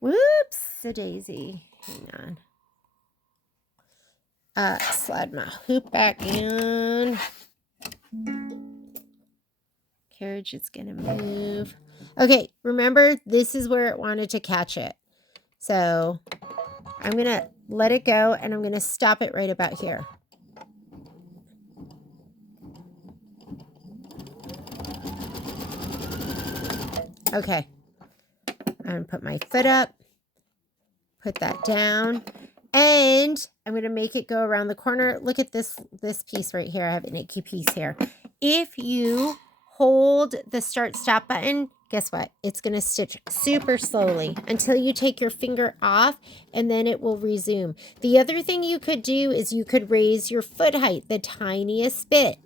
Whoops, a daisy. Hang on. Slide my hoop back in. Carriage is going to move. Okay, remember, this is where it wanted to catch it. So I'm going to let it go, and I'm going to stop it right about here. Okay. I'm going to put my foot up, put that down, and I'm going to make it go around the corner. Look at this piece right here. I have an icky piece here. If you hold the start stop button, guess what? It's going to stitch super slowly until you take your finger off, and then it will resume. The other thing you could do is you could raise your foot height the tiniest bit.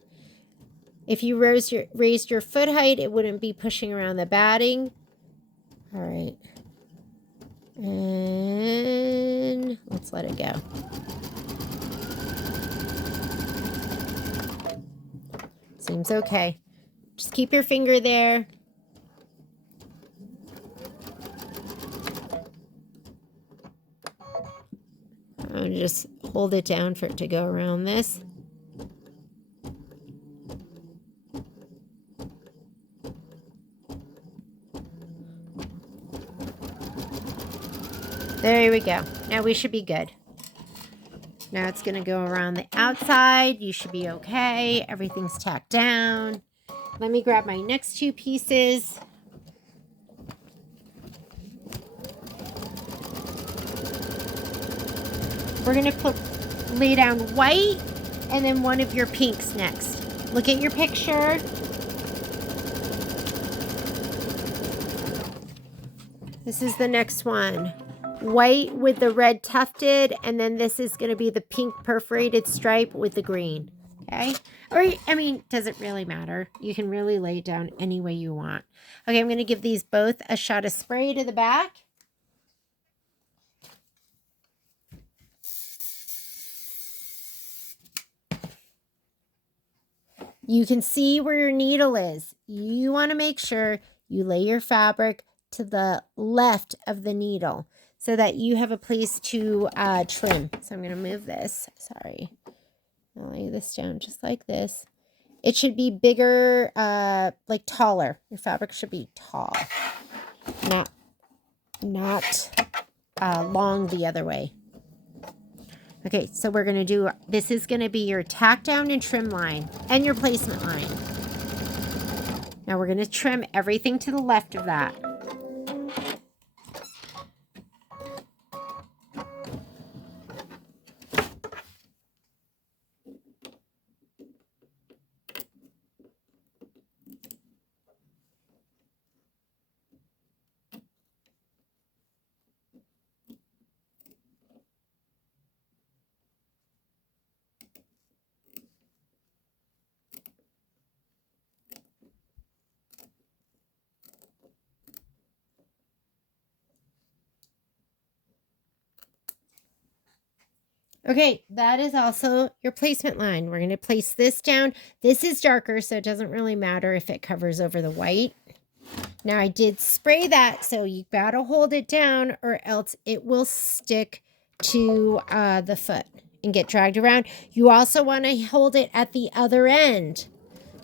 If you raised your foot height, it wouldn't be pushing around the batting. All right. And let's let it go. Seems okay. Just keep your finger there. I'll just hold it down for it to go around this. There we go. Now we should be good. Now it's going to go around the outside. You should be okay. Everything's tacked down. Let me grab my next two pieces. We're going to lay down white and then one of your pinks next. Look at your picture. This is the next one. White with the red tufted, and then this is going to be the pink perforated stripe with the green. Okay? Or, I mean, doesn't really matter. You can really lay it down any way you want. Okay, I'm going to give these both a shot of spray to the back. You can see where your needle is. You want to make sure you lay your fabric to the left of the needle so that you have a place to trim. So I'm going to move this. Sorry. I'll lay this down just like this. It should be bigger, like taller. Your fabric should be tall, not long the other way. Okay, so we're going to do, this is going to be your tack down and trim line and your placement line. Now we're going to trim everything to the left of that. Okay, that is also your placement line. We're going to place this down. This is darker, so it doesn't really matter if it covers over the white. Now, I did spray that, so you got to hold it down or else it will stick to the foot and get dragged around. You also want to hold it at the other end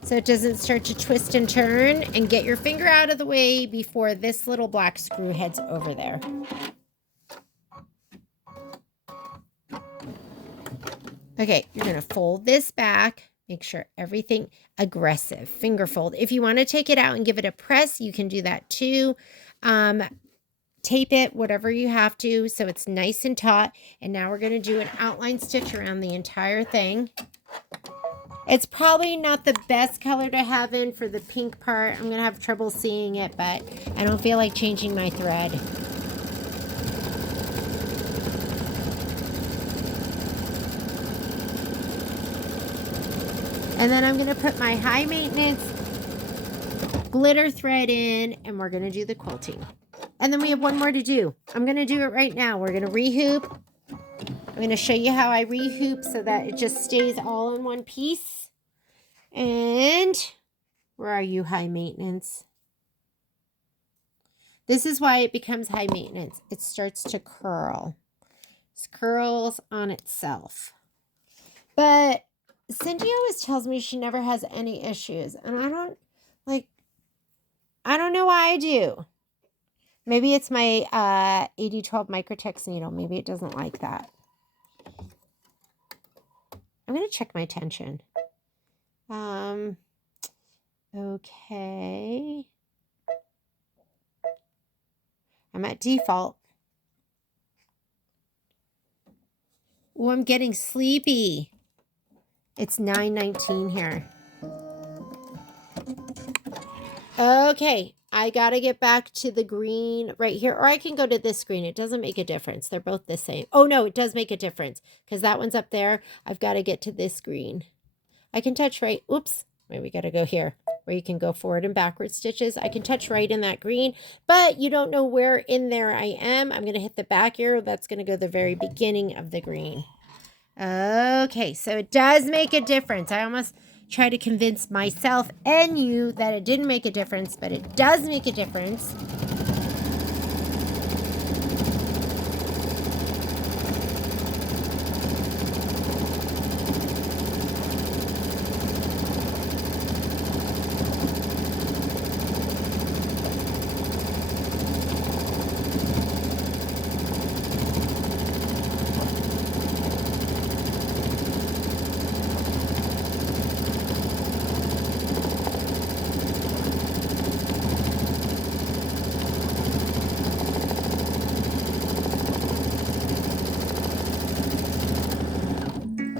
so it doesn't start to twist and turn, and get your finger out of the way before this little black screw heads over there. Okay, you're going to fold this back. Make sure everything aggressive. Finger fold. If you want to take it out and give it a press, you can do that too. Tape it, whatever you have to, so it's nice and taut. And now we're going to do an outline stitch around the entire thing. It's probably not the best color to have in for the pink part. I'm going to have trouble seeing it, but I don't feel like changing my thread. And then I'm going to put my high maintenance glitter thread in, and we're going to do the quilting. And then we have one more to do. I'm going to do it right now. We're going to rehoop. I'm going to show you how I rehoop so that it just stays all in one piece. And where are you, high maintenance? This is why it becomes high maintenance. It starts to curl. It curls on itself. But Cindy always tells me she never has any issues. And I don't know why I do. Maybe it's my 8012 Microtex needle. Maybe it doesn't like that. I'm going to check my tension. Okay. I'm at default. Oh, I'm getting sleepy. It's 9:19 here. Okay, I gotta get back to the green right here. Or I can go to this green. It doesn't make a difference. They're both the same. Oh, no, it does make a difference. Because that one's up there. I've got to get to this green. I can touch right. Oops. Maybe we got to go here. Where you can go forward and backward stitches. I can touch right in that green. But you don't know where in there I am. I'm going to hit the back arrow. That's going to go the very beginning of the green. Okay, so it does make a difference. I almost try to convince myself and you that it didn't make a difference, but it does make a difference.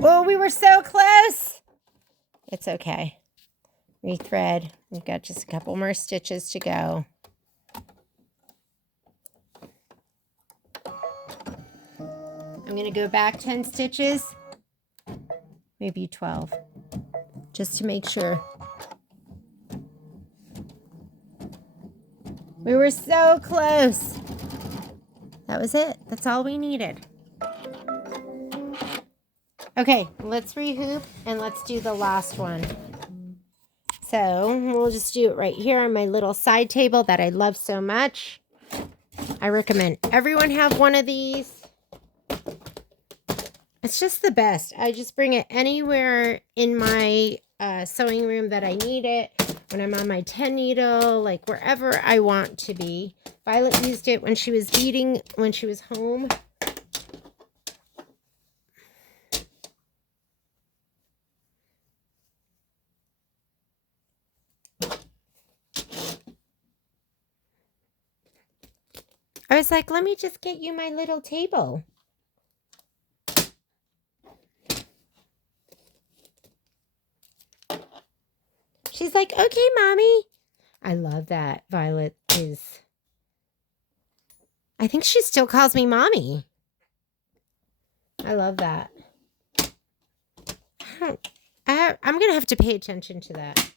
Oh, we were so close. It's okay. Rethread. We've got just a couple more stitches to go. I'm going to go back 10 stitches, maybe 12, just to make sure. We were so close. That was it. That's all we needed. Okay, let's rehoop and let's do the last one. So we'll just do it right here on my little side table that I love so much. I recommend everyone have one of these. It's just the best. I just bring it anywhere in my sewing room that I need it. When I'm on my 10 needle, like wherever I want to be. Violet used it when she was beading, when she was home. I was like, let me just get you my little table. She's like, okay, Mommy. I love that Violet is... I think she still calls me Mommy. I love that. I'm going to have to pay attention to that.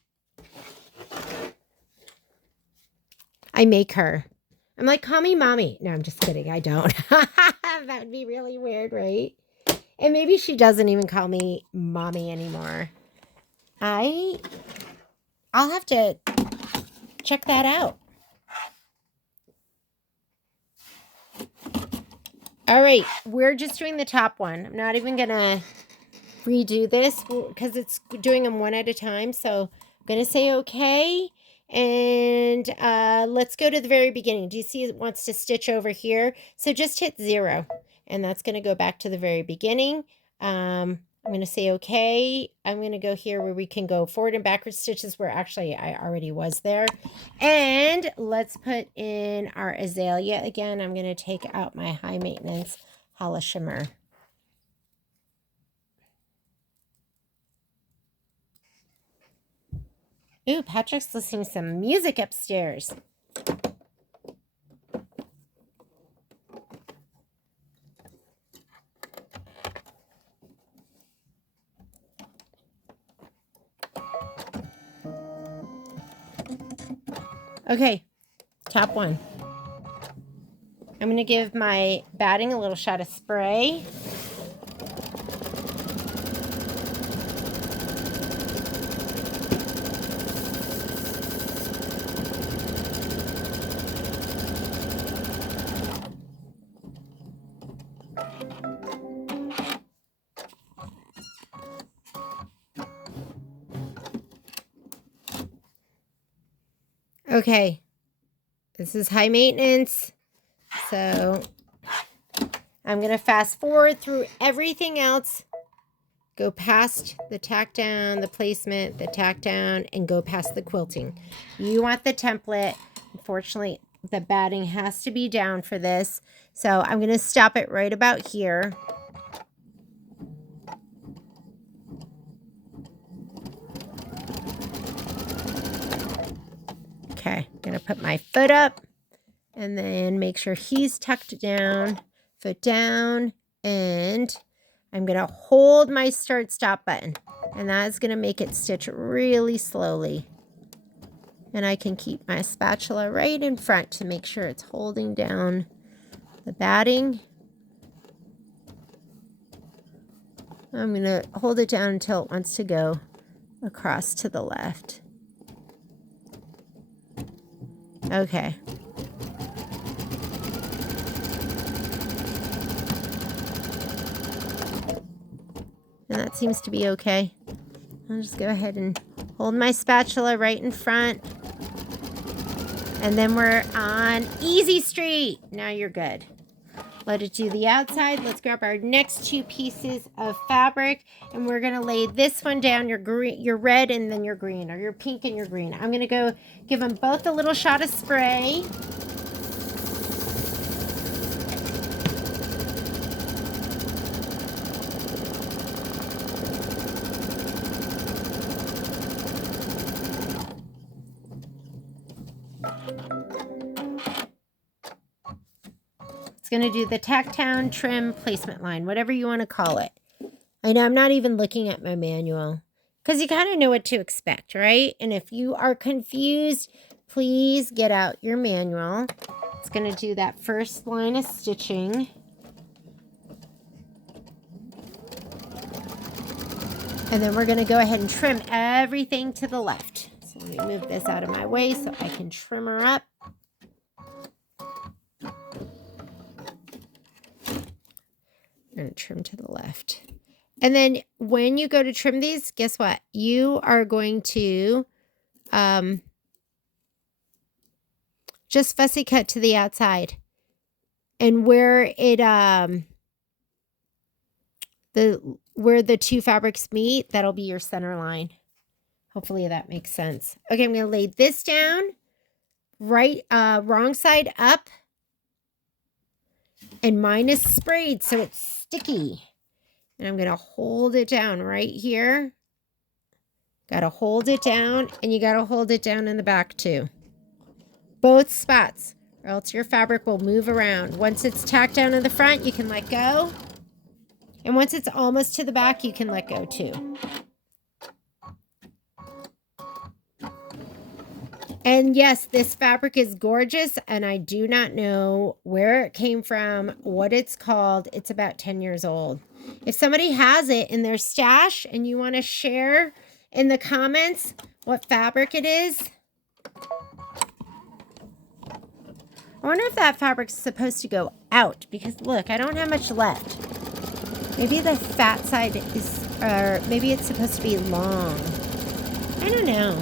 I make her. I'm like, call me Mommy. No, I'm just kidding. I don't. That would be really weird, right? And maybe she doesn't even call me Mommy anymore. I'll have to check that out. All right, we're just doing the top one. I'm not even going to redo this because it's doing them one at a time. So I'm going to say okay. And let's go to the very beginning. Do you see it wants to stitch over here? So just hit 0. And that's going to go back to the very beginning. I'm going to say okay. I'm going to go here where we can go forward and backward stitches where actually I already was there. And let's put in our azalea again. I'm going to take out my high maintenance Hala Shimmer. Ooh, Patrick's listening to some music upstairs. Okay, top one. I'm going to give my batting a little shot of spray. Okay, this is high maintenance, so I'm going to fast forward through everything else, go past the tack down, the placement, the tack down, and go past the quilting. You want the template. Unfortunately, the batting has to be down for this, so I'm going to stop it right about here. Okay, I'm going to put my foot up and then make sure he's tucked down, foot down, and I'm going to hold my start stop button, and that's going to make it stitch really slowly. And I can keep my spatula right in front to make sure it's holding down the batting. I'm going to hold it down until it wants to go across to the left. Okay. And that seems to be okay. I'll just go ahead and hold my spatula right in front. And then we're on easy street. Now you're good. Let it do the outside. Let's grab our next two pieces of fabric, and we're gonna lay this one down, your green, your red, and then your green, or your pink and your green. I'm gonna go give them both a little shot of spray. It's going to do the tack down, trim, placement line, whatever you want to call it. I know I'm not even looking at my manual because you kind of know what to expect, right? And if you are confused, please get out your manual. It's going to do that first line of stitching. And then we're going to go ahead and trim everything to the left. So let me move this out of my way so I can trim her up. I'm going to trim to the left. And then when you go to trim these, guess what? You are going to just fussy cut to the outside. And where it where the two fabrics meet, that'll be your center line. Hopefully that makes sense. Okay, I'm going to lay this down right wrong side up. And mine is sprayed, so it's sticky. And I'm going to hold it down right here. Got to hold it down, and you got to hold it down in the back too. Both spots, or else your fabric will move around. Once it's tacked down in the front, you can let go. And once it's almost to the back, you can let go too. And yes, this fabric is gorgeous, and I do not know where it came from, what it's called. It's about 10 years old. If somebody has it in their stash and you want to share in the comments what fabric it is. I wonder if that fabric's supposed to go out, because look, I don't have much left. Maybe the fat side is, or maybe it's supposed to be long. I don't know.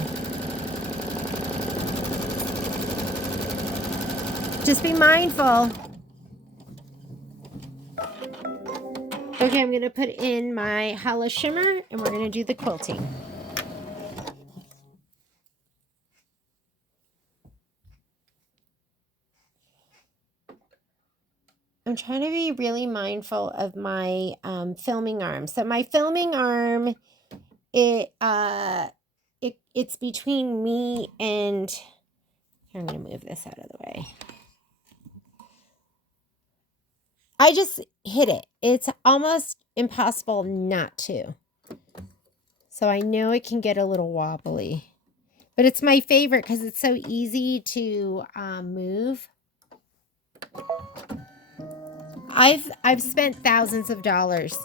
Just be mindful. Okay, I'm going to put in my Hala shimmer, and we're going to do the quilting. I'm trying to be really mindful of my filming arm. So my filming arm, it's between me and, I'm going to move this out of the way. I just hit it. It's almost impossible not to. So I know it can get a little wobbly. But it's my favorite because it's so easy to move. I've spent thousands of dollars.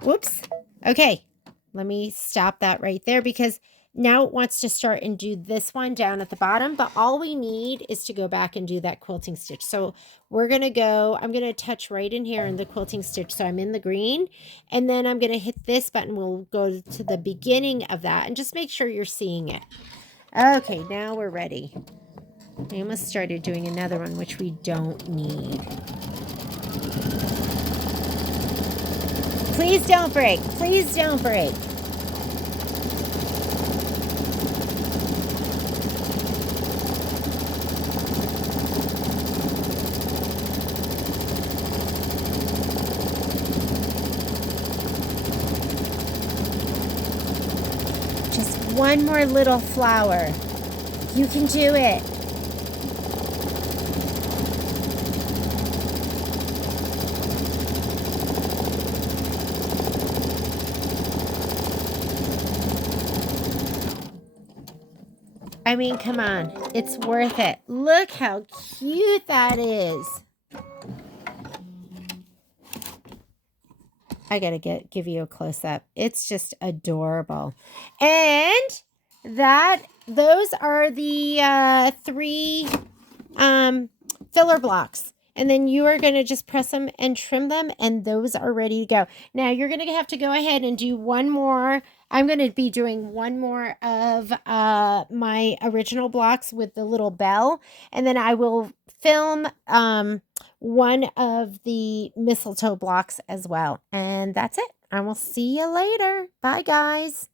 Whoops. Okay, let me stop that right there because now it wants to start and do this one down at the bottom, but all we need is to go back and do that quilting stitch. So we're going to go, I'm going to touch right in here in the quilting stitch. So I'm in the green, and then I'm going to hit this button. We'll go to the beginning of that and just make sure you're seeing it. Okay, now we're ready. I almost started doing another one, which we don't need. Please don't break. Please don't break. Just one more little flower. You can do it. I mean, come on. It's worth it. Look how cute that is. I gotta give you a close-up. It's just adorable. And those are the 3 filler blocks. And then you are going to just press them and trim them, and those are ready to go. Now you're going to have to go ahead and do one more. I'm going to be doing one more of my original blocks with the little bell, and then I will film one of the mistletoe blocks as well. And that's it. I will see you later. Bye, guys.